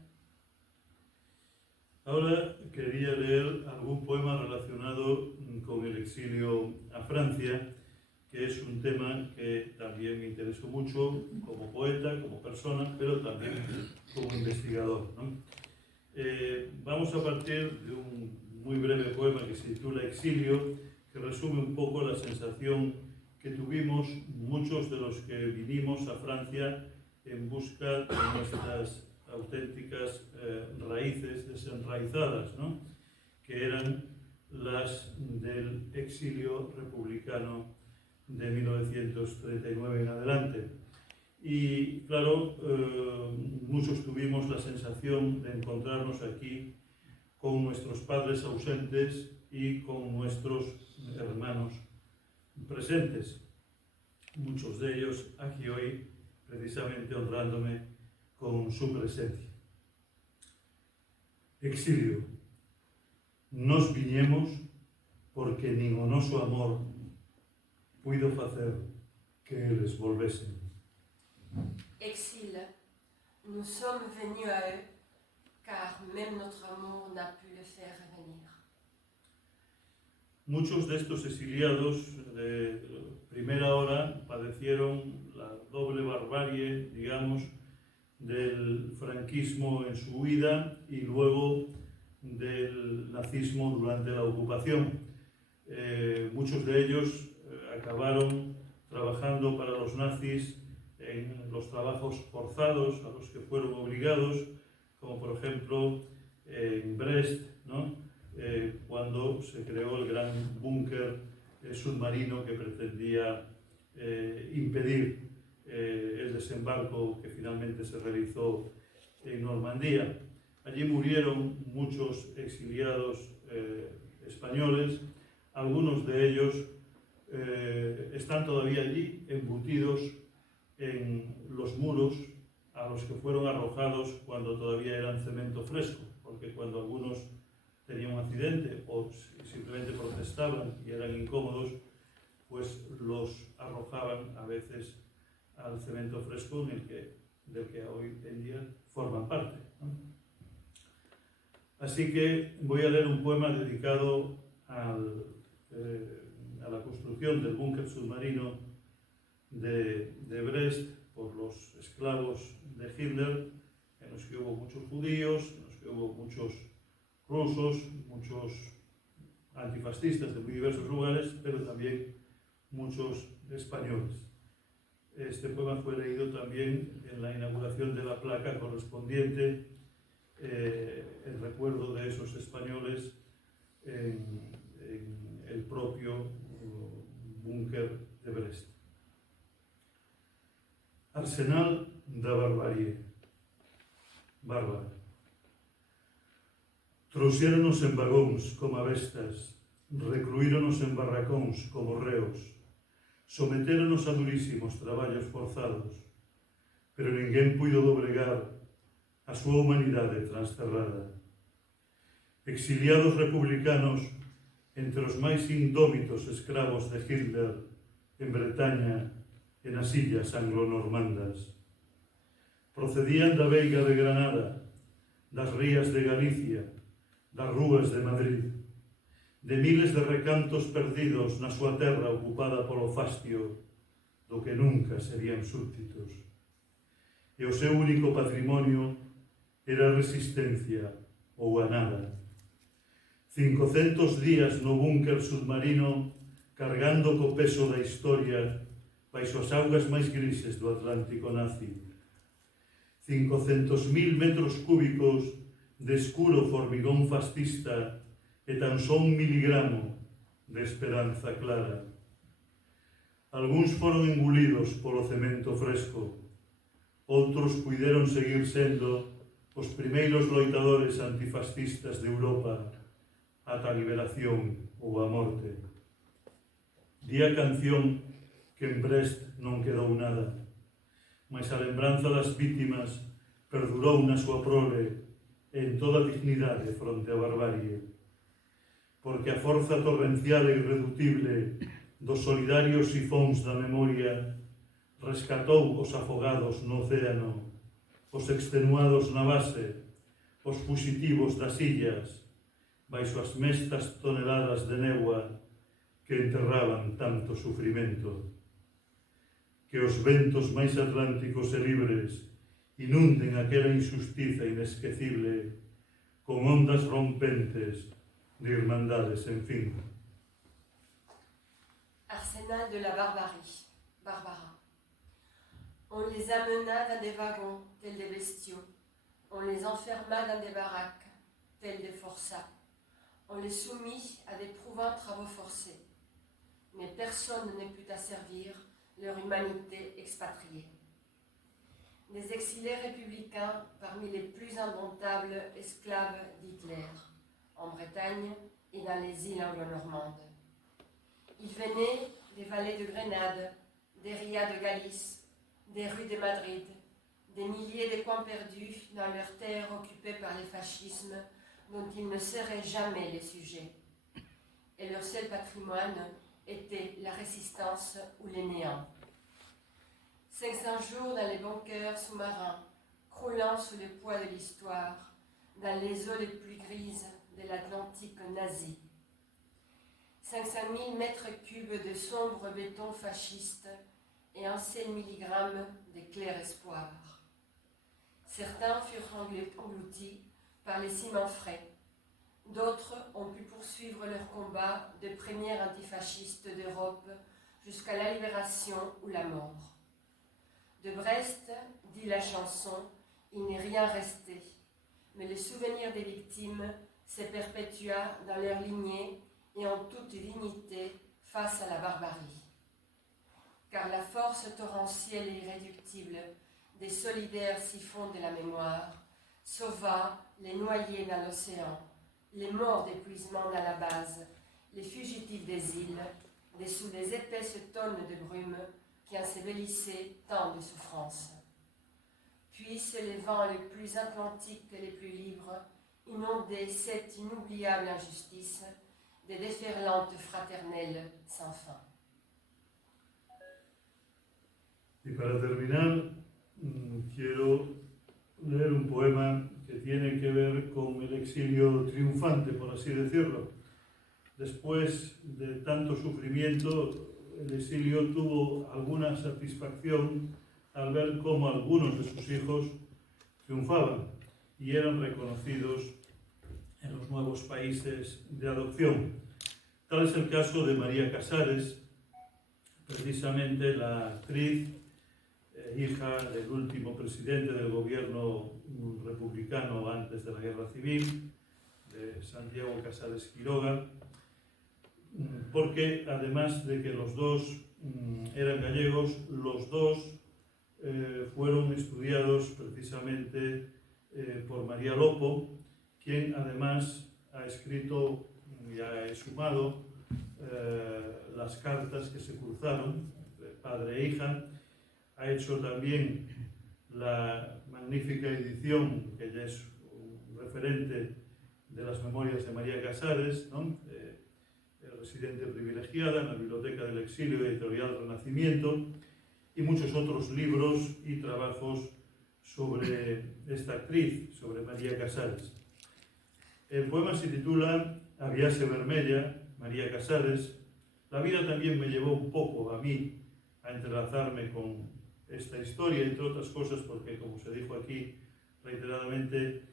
Ahora quería leer algún poema relacionado con el exilio a Francia, que es un tema que también me interesó mucho como poeta, como persona, pero también como investigador, ¿no? Vamos a partir de un muy breve poema que se titula Exilio, que resume un poco la sensación que tuvimos muchos de los que vinimos a Francia en busca de nuestras auténticas raíces desenraizadas, ¿no? Que eran las del exilio republicano de 1939 en adelante. Y claro, muchos tuvimos la sensación de encontrarnos aquí con nuestros padres ausentes y con nuestros hermanos presentes. Muchos de ellos aquí hoy precisamente honrándome con su presencia. Exilio. Nos viñemos porque nin o noso amor puido facer que eles volvesen. Exil, nous sommes venus à eux, car même notre amour n'a pu le faire revenir. Muchos de estos exiliados de primera hora padecieron la doble barbarie, digamos, del franquismo en su huida y luego del nazismo durante la ocupación. Muchos de ellos acabaron trabajando para los nazis en los trabajos forzados a los que fueron obligados, como por ejemplo en Brest, ¿no? Cuando se creó el gran búnker submarino que pretendía impedir el desembarco que finalmente se realizó en Normandía. Allí murieron muchos exiliados españoles, algunos de ellos están todavía allí embutidos en los muros a los que fueron arrojados cuando todavía eran cemento fresco, porque cuando algunos tenían un accidente o simplemente protestaban y eran incómodos, pues los arrojaban a veces al cemento fresco del que hoy en día forman parte, ¿no? Así que voy a leer un poema dedicado a la construcción del búnker submarino de Brest por los esclavos de Hitler, en los que hubo muchos judíos, en los que hubo muchos rusos, muchos antifascistas de muy diversos lugares, pero también muchos españoles. Este poema fue leído también en la inauguración de la placa correspondiente en recuerdo de esos españoles en el propio búnker de Brest. Arsenal da barbarie. Bárbara. Trouxéronos en vagóns como a bestas, recluíronos en barracóns como reos, sometéronos a durísimos traballos forzados, pero ninguén puido doblegar a súa humanidade transcerrada. Exiliados republicanos entre os máis indómitos escravos de Hitler en Bretaña e nas illas anglo-normandas. Procedían da veiga de Granada, das rías de Galicia, das rúas de Madrid, de miles de recantos perdidos na súa terra ocupada polo fastio do que nunca serían súbditos. E o seu único patrimonio era a resistencia ou a nada. 500 días no búnker submarino cargando co peso da historia baixo as augas máis grises do Atlántico nazi. 500.000 metros cúbicos de escuro formigón fascista e tan só 1 miligramo de esperanza clara. Algúns foron engolidos polo cemento fresco, outros puideron seguir sendo os primeiros loitadores antifascistas de Europa ata a liberación ou a morte. Di a canción que en Brest non quedou nada, mas a lembranza das vítimas perdurou na súa prole e en toda dignidade fronte á barbarie, porque a forza torrencial e irreductible dos solidarios sifóns da memoria rescatou os afogados no océano, os extenuados na base, os fuxitivos das illas, baixo as mestas toneladas de néboa que enterraban tanto sufrimento. Que os ventos máis atlánticos e libres inunden aquela injustiza inesquecible con ondas rompentes de irmandades en fin. Arsenal de la barbarie, Barbara. On les amena dans des wagons, tels des bestiaux. On les enferma dans des baraques, tels des forçats. On les soumit à d'éprouvants travaux forcés. Mais personne ne put asservir leur humanité expatriée. Des exilés républicains parmi les plus indomptables esclaves d'Hitler, en Bretagne et dans les îles anglo-normandes. Ils venaient des vallées de Grenade, des rias de Galice, des rues de Madrid, des milliers de coins perdus dans leurs terres occupées par les fascismes dont ils ne seraient jamais les sujets. Et leur seul patrimoine était la résistance ou les néants. 500 jours dans les bunkers sous-marins, croulant sous le poids de l'histoire, dans les eaux les plus grises de l'Atlantique nazi. 500 000 mètres cubes de sombre béton fasciste et un seul milligramme de clair espoir. Certains furent engloutis par les ciments frais. D'autres ont pu poursuivre leur combat de premiers antifascistes d'Europe jusqu'à la libération ou la mort. De Brest, dit la chanson, il n'est rien resté, mais le souvenir des victimes se perpétua dans leur lignée et en toute dignité face à la barbarie. Car la force torrentielle et irréductible des solidaires siphons de la mémoire sauva les noyés dans l'océan, les morts d'épuisement dans la base, les fugitifs des îles, dessous les épaisses tonnes de brume qui ensevelissaient tant de souffrances. Puissent les vents les plus atlantiques et les plus libres inonder cette inoubliable injustice des déferlantes fraternelles sans fin. Y para terminar, quiero leer un poema que tiene que ver con el exilio triunfante, por así decirlo. Después de tanto sufrimiento, el exilio tuvo alguna satisfacción al ver cómo algunos de sus hijos triunfaban y eran reconocidos en los nuevos países de adopción. Tal es el caso de María Casares, precisamente la actriz, hija del último presidente del gobierno republicano antes de la Guerra Civil, de Santiago Casares Quiroga, porque además de que los dos eran gallegos, los dos fueron estudiados precisamente por María Lopo, quien además ha escrito y ha exhumado las cartas que se cruzaron de padre e hija. Ha hecho también magnífica edición que ya es un referente de las memorias de María Casares, ¿no? Residente privilegiada en la Biblioteca del Exilio, Editorial Renacimiento, y muchos otros libros y trabajos sobre esta actriz, sobre María Casares. El poema se titula Aviase Vermella, María Casares. La vida también me llevó un poco a mí a entrelazarme con esta historia, entre otras cosas porque, como se dijo aquí reiteradamente,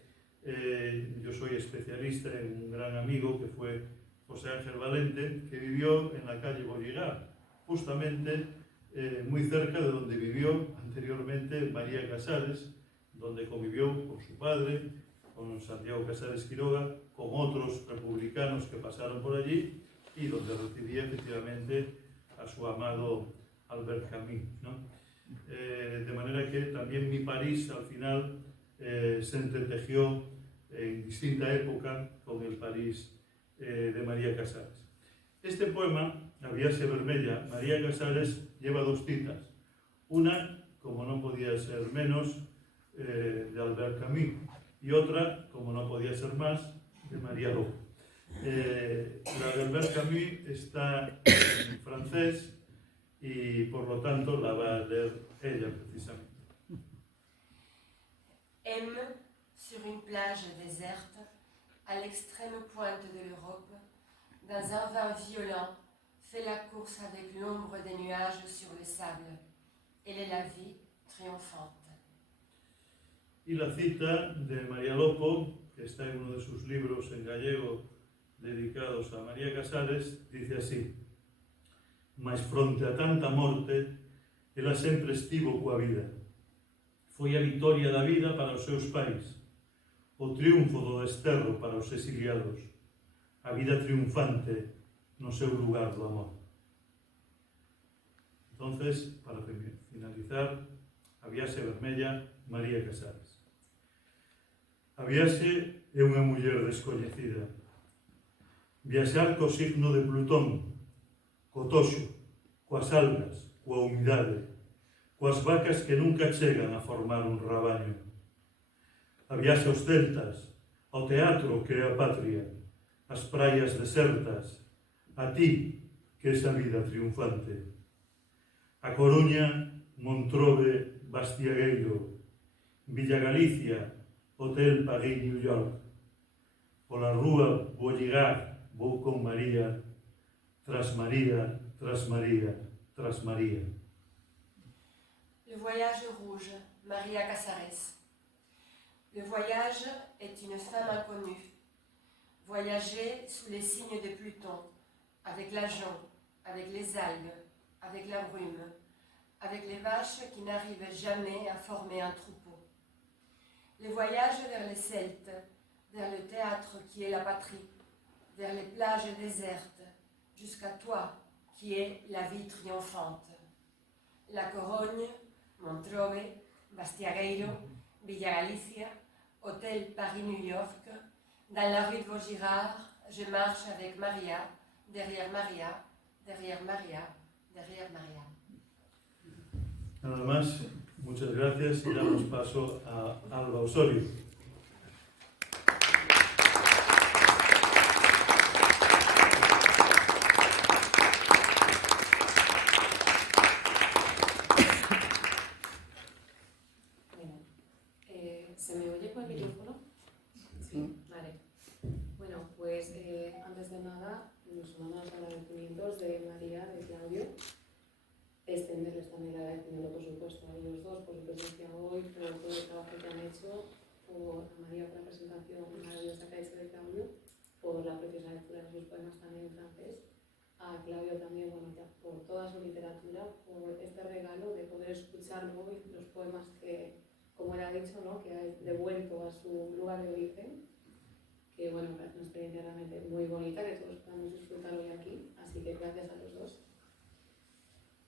yo soy especialista en un gran amigo que fue José Ángel Valente, que vivió en la calle Bolligar, justamente muy cerca de donde vivió anteriormente María Casares, donde convivió con su padre, con Santiago Casares Quiroga, con otros republicanos que pasaron por allí y donde recibía efectivamente a su amado Albert Camus, ¿no? De manera que también mi París al final se entretejió en distinta época con el París de María Casares. Este poema, Aviase Vermella, María Casares, lleva dos citas. Una, como no podía ser menos, de Albert Camus, y otra, como no podía ser más, de María Lopo. La de Albert Camus está en francés y por lo tanto la va a leer ella precisamente. M, sur une plage déserte, à l'extrême pointe de l'Europe, dans un vent violent, fait la course avec l'ombre des nuages sur le sable. Elle est la vie triomphante. Y la cita de María Lopo, que está en uno de sus libros en gallego dedicados a María Casares, dice así: mas fronte a tanta morte, ela sempre estivo coa vida. Foi a vitoria da vida para os seus pais, o triunfo do desterro para os exiliados, a vida triunfante no seu lugar do amor. Entonces, para finalizar, Aviase Vermella, María Casares. Aviase é unha muller descoñecida. Viaxar co signo de Plutón, co toxo, coas algas, coa humidade, coas vacas que nunca chegan a formar un rabaño. Aviase aos celtas, ao teatro que é a patria, as praias desertas, a ti que é a vida triunfante. A Coruña, Montrove, Bastiagueiro, Villa Galicia, Hotel Paris New York. Pola rúa Bolligar vou con María, tras María, tras María, tras María. Le voyage rouge, Maria Casares. Le voyage est une femme inconnue. Voyager sous les signes de Pluton, avec l'ajon, avec les algues, avec la brume, avec les vaches qui n'arrivent jamais à former un troupeau. Les voyages vers les Celtes, vers le théâtre qui est la patrie, vers les plages désertes, jusqu'à toi qui est la vie triomphante. La Corogne, Montrove, Bastiagueiro, Villa Galicia, Hôtel Paris-New York. Dans la rue de Vaugirard, je marche avec Maria, derrière Maria, derrière Maria, derrière Maria. Nada más, muchas gracias y damos paso a Alba Osorio. ¿Se me oye con el micrófono? Sí, vale. Bueno, pues antes de nada, nos sumamos a los agradecimientos de María, de Claudio. Extenderles también el agradecimiento, por supuesto, a ellos dos por su presencia hoy, por todo el trabajo que han hecho, por a María por la presentación maravillosa que ha hecho de Claudio, por la preciosa lectura de sus poemas también en francés, a Claudio también, bueno, por toda su literatura, por este regalo de poder escuchar hoy los poemas que, como él ha dicho, ¿no?, que ha devuelto a su lugar de origen, que bueno, me parece una experiencia realmente muy bonita que todos podamos disfrutar hoy aquí, así que gracias a los dos.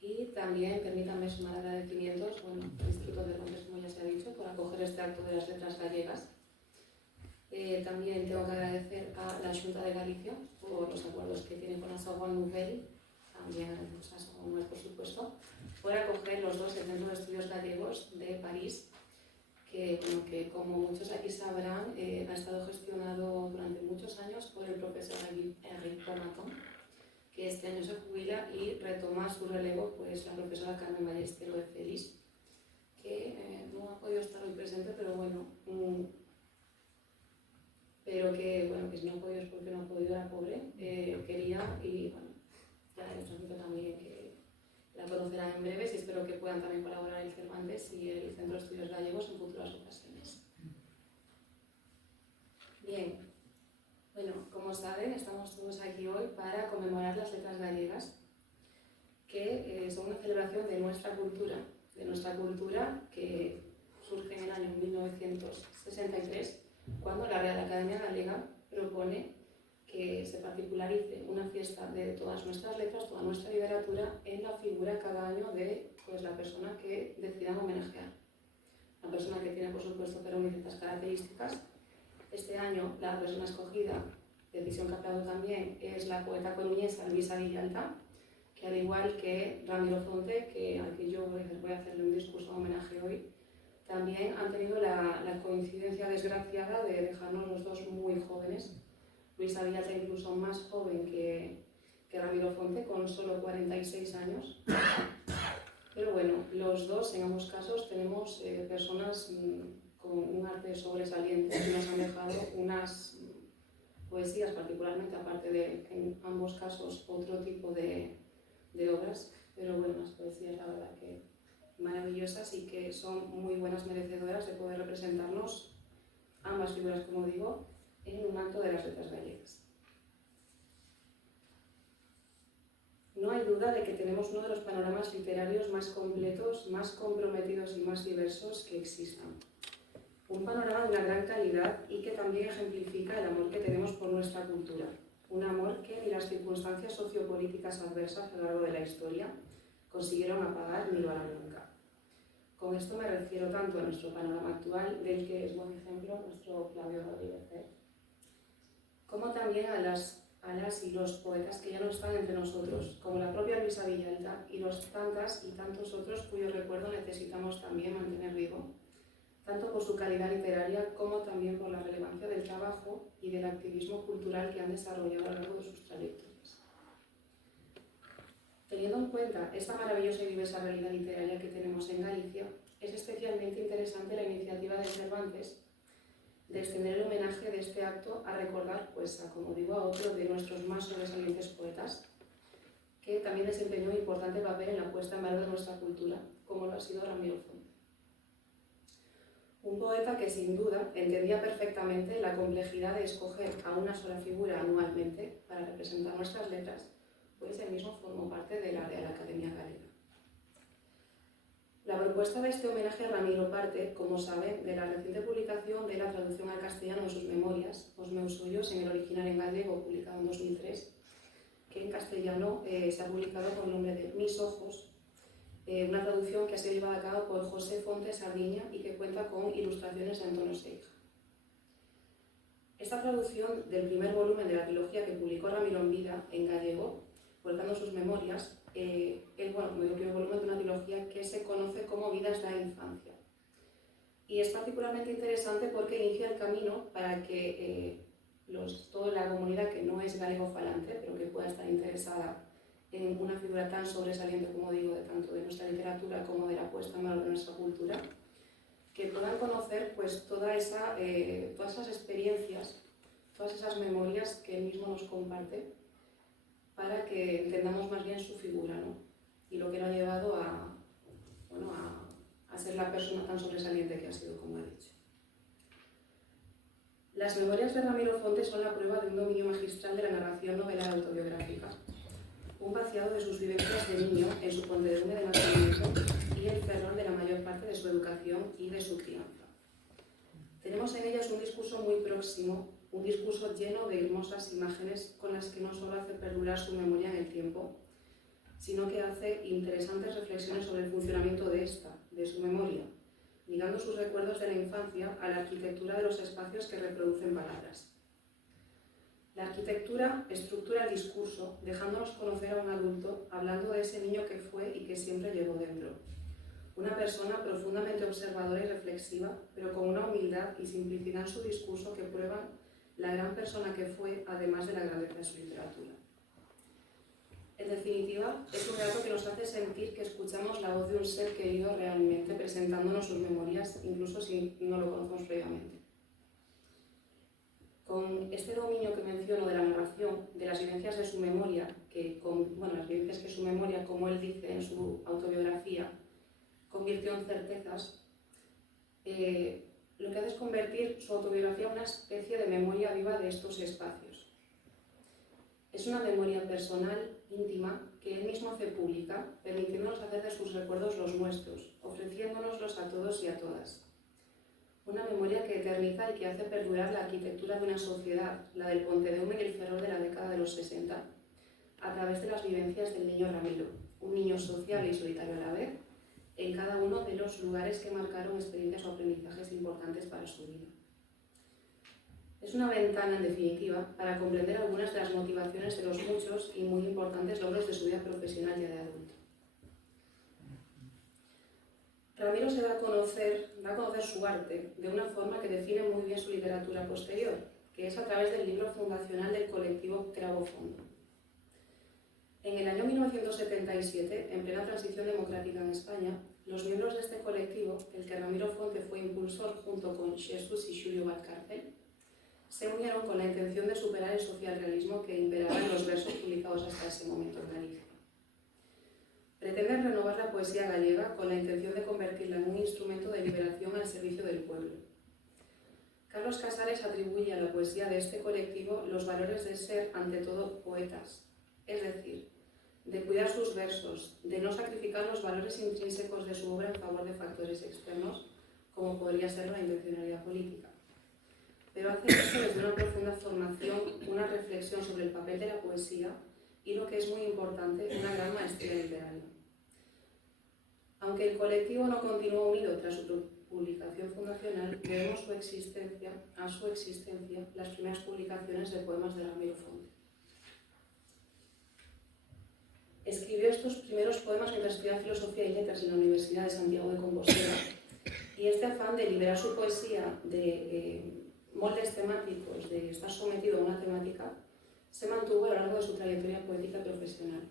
Y también permítanme sumar agradecimientos, bueno, al Instituto de Cervantes, como ya se ha dicho, por acoger este acto de las letras gallegas. También tengo que agradecer a la Xunta de Galicia por los acuerdos que tienen con la Sorbonne Nouvelle, también a la Sorbonne, por supuesto, por acoger los dos Centros de Estudios Gallegos de París, que, bueno, que como muchos aquí sabrán, ha estado gestionado durante muchos años por el profesor Henrique Pomaton, que este año se jubila y retoma su relevo pues, la profesora Carmen Ballestero de Félix, que no ha podido estar hoy presente, pero bueno, pero que, bueno, que si no ha podido es porque no ha podido, la pobre, quería y bueno, ya les transmito también que la conocerán en breves y espero que puedan también colaborar el Cervantes y el Centro de Estudios Gallegos en futuras ocasiones. Bien, bueno, como saben, estamos todos aquí hoy para conmemorar las letras gallegas, que son una celebración de nuestra cultura que surge en el año 1963, cuando la Real Academia Galega propone que se particularice una fiesta de todas nuestras letras, toda nuestra literatura, en la figura cada año de pues, la persona que decidan homenajear. La persona que tiene, por supuesto, pero muy ciertas características. Este año, la persona escogida, decisión que ha dado también, es la poeta coruñesa Luisa Villalta, que al igual que Ramiro Fonte, al que yo voy a hacerle un discurso de homenaje hoy, también han tenido la coincidencia desgraciada de dejarnos los dos muy jóvenes. Luisa Villalta incluso más joven que Ramiro Fonte, con solo 46 años. Pero bueno, los dos, en ambos casos, tenemos personas con un arte sobresaliente que nos han dejado unas poesías, particularmente, aparte de, en ambos casos, otro tipo de obras, pero bueno, las poesías, la verdad que maravillosas y que son muy buenas merecedoras de poder representarnos, ambas figuras, como digo, en un acto de las letras gallegas. No hay duda de que tenemos uno de los panoramas literarios más completos, más comprometidos y más diversos que existan. Un panorama de una gran calidad y que también ejemplifica el amor que tenemos por nuestra cultura. Un amor que ni las circunstancias sociopolíticas adversas a lo largo de la historia consiguieron apagar ni igualar nunca. Con esto me refiero tanto a nuestro panorama actual, del que es buen ejemplo nuestro Claudio Rodríguez, como también a las y los poetas que ya no están entre nosotros, como la propia Luisa Villalta y los tantas y tantos otros cuyo recuerdo necesitamos también mantener vivo, tanto por su calidad literaria como también por la relevancia del trabajo y del activismo cultural que han desarrollado a lo largo de sus trayectorias. Teniendo en cuenta esta maravillosa y diversa realidad literaria que tenemos en Galicia, es especialmente interesante la iniciativa de Cervantes de extender el homenaje de este acto a recordar, pues, como digo, a otro de nuestros más sobresalientes poetas, que también desempeñó un importante papel en la puesta en valor de nuestra cultura, como lo ha sido Ramiro Fonte. Un poeta que, sin duda, entendía perfectamente la complejidad de escoger a una sola figura anualmente para representar nuestras letras, pues él mismo formó parte de la Real Academia Galega. La propuesta de este homenaje a Ramiro parte, como saben, de la reciente publicación de la traducción al castellano de sus memorias, Os meus ollos, en el original en gallego, publicado en 2003, que en castellano se ha publicado con el nombre de Mis ojos, una traducción que ha sido llevada a cabo por José Fonte Sardiña y que cuenta con ilustraciones de Antonio Seija. Esta traducción del primer volumen de la trilogía que publicó Ramiro en vida, en gallego, volcando sus memorias, es el primer volumen de una trilogía que se conoce como Vidas da Infancia. Y es particularmente interesante porque inicia el camino para que toda la comunidad que no es galego-falante, pero que pueda estar interesada en una figura tan sobresaliente, como digo, tanto de nuestra literatura como de la puesta en valor de nuestra cultura, que puedan conocer pues, todas esas experiencias, todas esas memorias que él mismo nos comparte, para que entendamos más bien su figura, ¿no? Y lo que lo ha llevado a ser la persona tan sobresaliente que ha sido, como he dicho. Las memorias de Ramiro Fonte son la prueba de un dominio magistral de la narración novelada autobiográfica, un vaciado de sus vivencias de niño en su Pontevedra de nacimiento y el fervor de la mayor parte de su educación y de su crianza. Tenemos en ellas un discurso muy próximo, un discurso lleno de hermosas imágenes con las que no solo hace perdurar su memoria en el tiempo, sino que hace interesantes reflexiones sobre el funcionamiento de su memoria, ligando sus recuerdos de la infancia a la arquitectura de los espacios que reproducen palabras. La arquitectura estructura el discurso, dejándonos conocer a un adulto hablando de ese niño que fue y que siempre llevó dentro. una persona profundamente observadora y reflexiva, pero con una humildad y simplicidad en su discurso que prueban la gran persona que fue, además de la grandeza de su literatura. En definitiva, es un relato que nos hace sentir que escuchamos la voz de un ser querido realmente, presentándonos sus memorias, incluso si no lo conocemos previamente. Con este dominio que menciono de la narración, de las vivencias de su memoria, las vivencias que su memoria, como él dice en su autobiografía, convirtió en certezas, lo que hace es convertir su autobiografía en una especie de memoria viva de estos espacios. Es una memoria personal, íntima, que él mismo hace pública, permitiéndonos hacer de sus recuerdos los nuestros, ofreciéndonoslos a todos y a todas. Una memoria que eterniza y que hace perdurar la arquitectura de una sociedad, la del Pontedeume y el Ferrol de la década de los 60, a través de las vivencias del niño Ramiro, un niño sociable y solitario a la vez, en cada uno de los lugares que marcaron experiencias o aprendizajes importantes para su vida. Es una ventana, en definitiva, para comprender algunas de las motivaciones de los muchos y muy importantes logros de su vida profesional ya de adulto. Ramiro se da a conocer su arte de una forma que define muy bien su literatura posterior, que es a través del libro fundacional del colectivo Cravo Fondo. En el año 1977, en plena transición democrática en España, los miembros de este colectivo, del que Ramiro Fonte fue impulsor junto con Jesús y Julio Valcárcel, se unieron con la intención de superar el socialrealismo que imperaba en los versos publicados hasta ese momento en Galicia. Pretenden renovar la poesía gallega con la intención de convertirla en un instrumento de liberación al servicio del pueblo. Carlos Casares atribuye a la poesía de este colectivo los valores de ser, ante todo, poetas, es decir, de cuidar sus versos, de no sacrificar los valores intrínsecos de su obra en favor de factores externos, como podría ser la intencionalidad política. Pero hace esto desde una profunda formación, una reflexión sobre el papel de la poesía y, lo que es muy importante, una gran maestría literaria. Aunque el colectivo no continuó unido tras su publicación fundacional, debemos a su existencia las primeras publicaciones de poemas de Ramiro Fonte. Escribió estos primeros poemas mientras estudiaba Filosofía y Letras en la Universidad de Santiago de Compostela, y este afán de liberar su poesía de moldes temáticos, de estar sometido a una temática, se mantuvo a lo largo de su trayectoria poética profesional.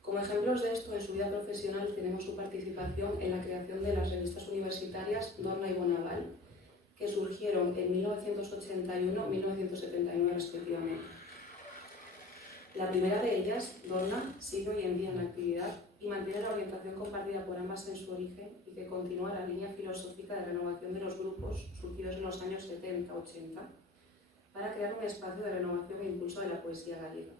Como ejemplos de esto, en su vida profesional tenemos su participación en la creación de las revistas universitarias Dorna y Bonaval, que surgieron en 1981 y 1979 respectivamente. La primera de ellas, Dorna, sigue hoy en día en actividad y mantiene la orientación compartida por ambas en su origen y que continúa la línea filosófica de renovación de los grupos surgidos en los años 70-80 para crear un espacio de renovación e impulso de la poesía gallega.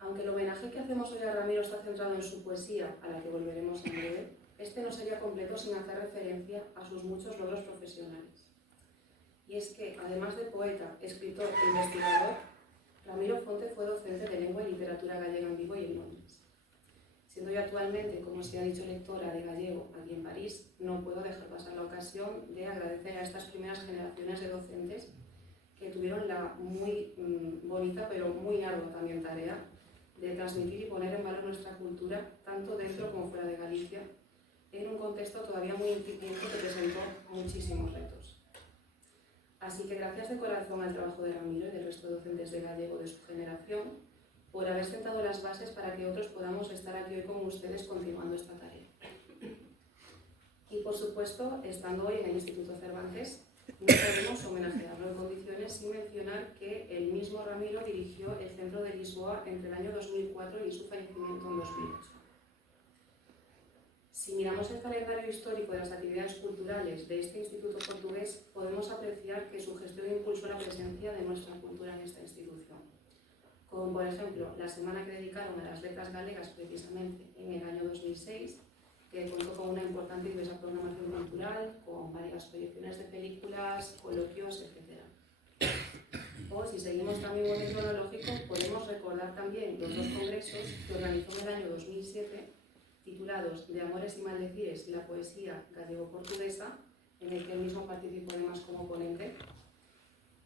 Aunque el homenaje que hacemos hoy a Ramiro está centrado en su poesía, a la que volveremos en breve, este no sería completo sin hacer referencia a sus muchos logros profesionales. Y es que, además de poeta, escritor e investigador, Ramiro Fonte fue docente de lengua y literatura gallega en Vigo y en Londres. Siendo yo actualmente, como se ha dicho, lectora de gallego aquí en París, no puedo dejar pasar la ocasión de agradecer a estas primeras generaciones de docentes que tuvieron la muy bonita, pero muy ardua también tarea de transmitir y poner en valor nuestra cultura, tanto dentro como fuera de Galicia, en un contexto todavía muy incipiente que presentó muchísimos retos. Así que gracias de corazón al trabajo de Ramiro y del resto de docentes de gallego de su generación por haber sentado las bases para que otros podamos estar aquí hoy con ustedes continuando esta tarea. Y por supuesto, estando hoy en el Instituto Cervantes, no podemos homenajearlo en condiciones sin mencionar que el mismo Ramiro dirigió el Centro de Lisboa entre el año 2004 y su fallecimiento en 2008. Si miramos el calendario histórico de las actividades culturales de este instituto portugués, podemos apreciar que su gestión impulsó la presencia de nuestra cultura en esta institución. Como por ejemplo, la semana que dedicaron a las letras galegas precisamente en el año 2006, que contó con una importante y diversa programación cultural, con varias proyecciones de películas, coloquios, etc. O si seguimos también un orden cronológico, podemos recordar también los dos congresos que organizó en el año 2007, titulados De Amores y Maldecires, la poesía gallego-portuguesa, en el que él mismo participó además como ponente,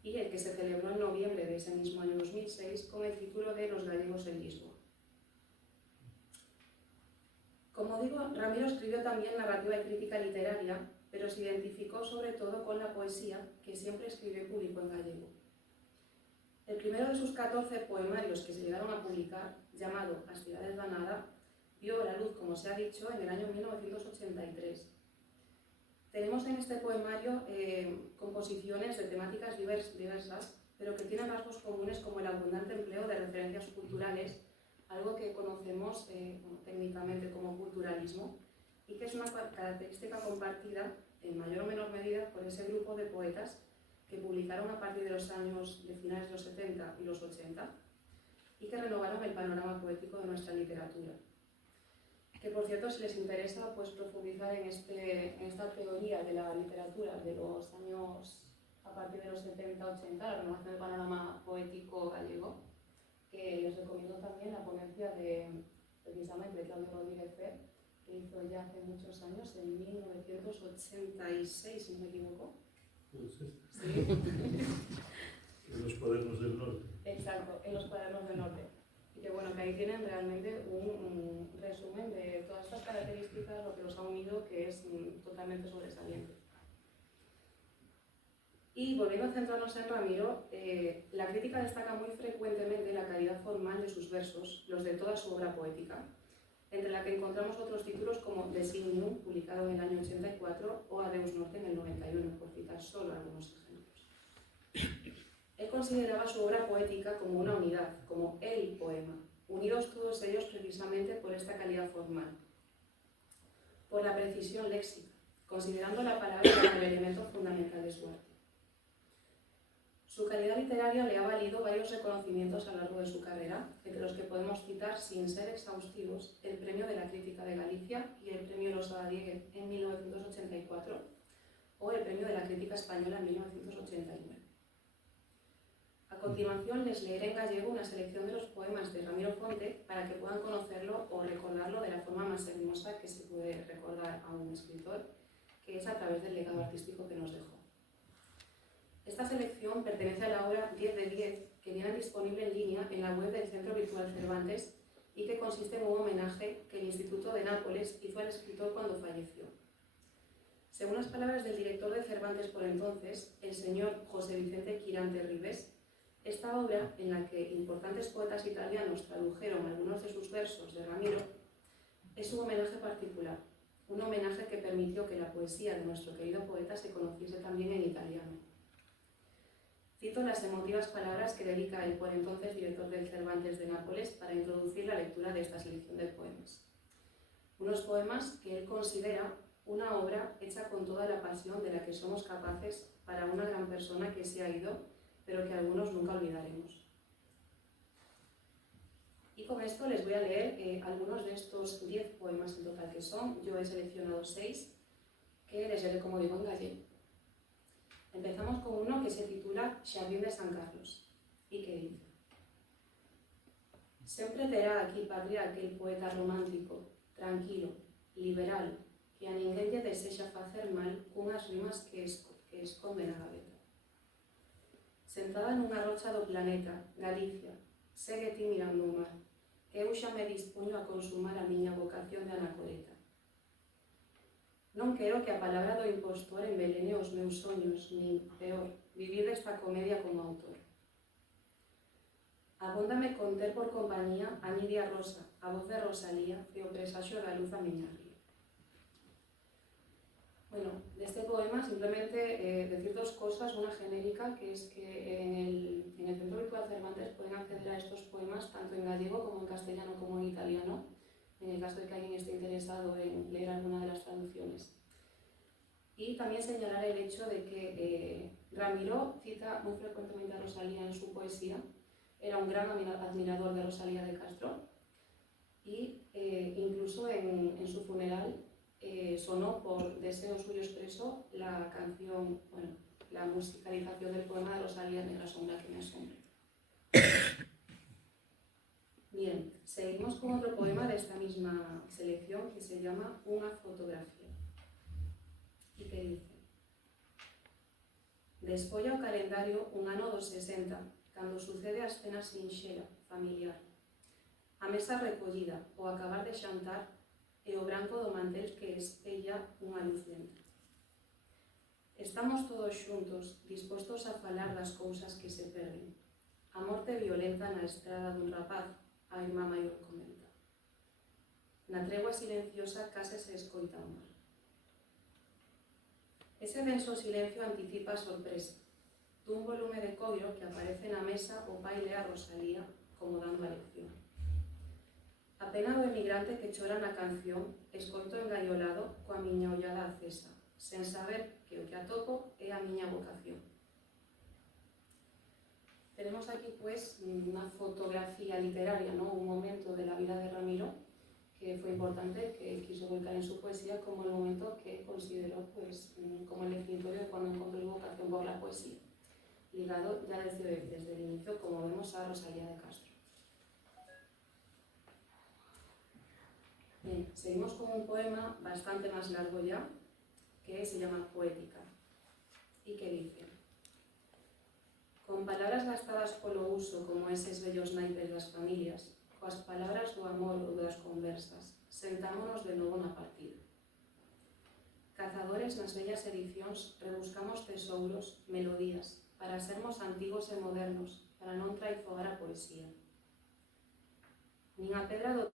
y el que se celebró en noviembre de ese mismo año 2006 con el título de Los gallegos en Lisboa. Como digo, Ramiro escribió también narrativa y crítica literaria, pero se identificó sobre todo con la poesía, que siempre escribió y publicó en gallego. El primero de sus 14 poemarios que se llegaron a publicar, llamado As cidades da nada, vio la luz, como se ha dicho, en el año 1983. Tenemos en este poemario composiciones de temáticas diversas, pero que tienen rasgos comunes como el abundante empleo de referencias culturales, algo que conocemos técnicamente como culturalismo, y que es una característica compartida en mayor o menor medida por ese grupo de poetas que publicaron a partir de los años de finales de los 70 y los 80 y que renovaron el panorama poético de nuestra literatura. Que por cierto, si les interesa pues, profundizar en esta teoría de la literatura de los años a partir de los 70-80, la renovación del panorama poético gallego, que les recomiendo también la ponencia de precisamente de Claudio Rodríguez Fer, que hizo ya hace muchos años, en 1986, si no me equivoco. Sí. Sí. En los cuadernos del norte. Exacto, en los cuadernos del norte. Y que bueno, que ahí tienen realmente un resumen de todas estas características, lo que los ha unido, que es totalmente sobresaliente. Y volviendo a centrarnos en Ramiro, la crítica destaca muy frecuentemente la calidad formal de sus versos, los de toda su obra poética, entre la que encontramos otros títulos como Designium, publicado en el año 84, o Adeus Norte en el 91, por citar solo algunos ejemplos. Él consideraba su obra poética como una unidad, como el poema, unidos todos ellos precisamente por esta calidad formal, por la precisión léxica, considerando la palabra como el elemento fundamental de su arte. Su calidad literaria le ha valido varios reconocimientos a lo largo de su carrera, entre los que podemos citar, sin ser exhaustivos, el Premio de la Crítica de Galicia y el Premio Losada Dieguez en 1984, o el Premio de la Crítica Española en 1989. A continuación les leeré en gallego una selección de los poemas de Ramiro Fonte para que puedan conocerlo o recordarlo de la forma más hermosa que se puede recordar a un escritor, que es a través del legado artístico que nos dejó. Esta selección pertenece a la obra 10 de 10, que viene disponible en línea en la web del Centro Virtual Cervantes y que consiste en un homenaje que el Instituto de Nápoles hizo al escritor cuando falleció. Según las palabras del director de Cervantes por entonces, el señor José Vicente Quirante Ribes, esta obra, en la que importantes poetas italianos tradujeron algunos de sus versos de Ramiro, es un homenaje particular, un homenaje que permitió que la poesía de nuestro querido poeta se conociese también en italiano. Cito las emotivas palabras que dedica el por entonces director del Cervantes de Nápoles para introducir la lectura de esta selección de poemas. Unos poemas que él considera una obra hecha con toda la pasión de la que somos capaces para una gran persona que se ha ido, pero que algunos nunca olvidaremos. Y con esto les voy a leer algunos de estos 10 poemas en total que son. Yo he seleccionado 6, que les leeré, como digo, en gallego. Empezamos con uno que se titula Xardín de San Carlos y que dice: Sempre terá aquí patria aquel poeta romántico, tranquilo, liberal, que a ninguén lle desexa facer mal cunhas rimas que esconde na gaveta. Sentada nunha rocha do planeta, Galicia, segue ti mirando o mar, que eu xa me dispuño a consumar a miña vocación de anacoreta. Non quero que a palabra do impostor envelene os meus soños, nin, peor, vivir desta comedia como autor. Abóndame con ter por compañía a Nidia Rosa, a voz de Rosalía e o presaxo da luz a miña ría. Bueno, de este poema simplemente decir dos cosas, una genérica, que es que en el Centro Virtual Cervantes pueden acceder a estos poemas tanto en gallego como en castellano como en italiano, en el caso de que alguien esté interesado en leer alguna de las traducciones. Y también señalar el hecho de que Ramiro cita muy frecuentemente a Rosalía en su poesía, era un gran admirador de Rosalía de Castro y incluso en su funeral sonó por deseo suyo expreso la canción, bueno, la musicalización del poema de Rosalía, Negra sombra que me asombra. Bien, seguimos con otro poema de esta misma selección que se llama Unha fotografía y que dice: Despolla o calendario un ano dos 60, cando sucede a escena sinxela, familiar. A mesa recollida, o acabar de xantar, e o branco do mantel que espella unha luz lenta. Estamos todos xuntos, dispostos a falar das cousas que se perden. A morte violenta na estrada dun rapaz, a irmá maior comenta. Na tregua silenciosa case se escoita o mar. Ese denso silencio anticipa a sorpresa. Dun volume de coiro que aparece na mesa, o pai le a Rosalía como dando a lección. A pena do emigrante que chora na canción, escoito engaiolado coa miña ollada acesa, sen saber que o que atopo é a miña vocación. Tenemos aquí, pues, unha fotografía literaria, ¿no? Un momento de la vida de Ramiro que fue importante, que quiso volcar en su poesía como el momento que consideró, pues, como el definitorio de cuando encontró su vocación por la poesía, ligado ya desde el inicio, como vemos, a Rosalía de Castro. Bien, seguimos con un poema bastante más largo ya, que se llama Poética, y que dice: con palabras gastadas polo uso como eses vellos naipes das familias, coas palabras do amor ou das conversas, sentámonos de novo na partida. Cazadores nas vellas edicións rebuscamos tesouros, melodías, para sermos antigos e modernos, para non traizogar a poesía. Nin a pedra do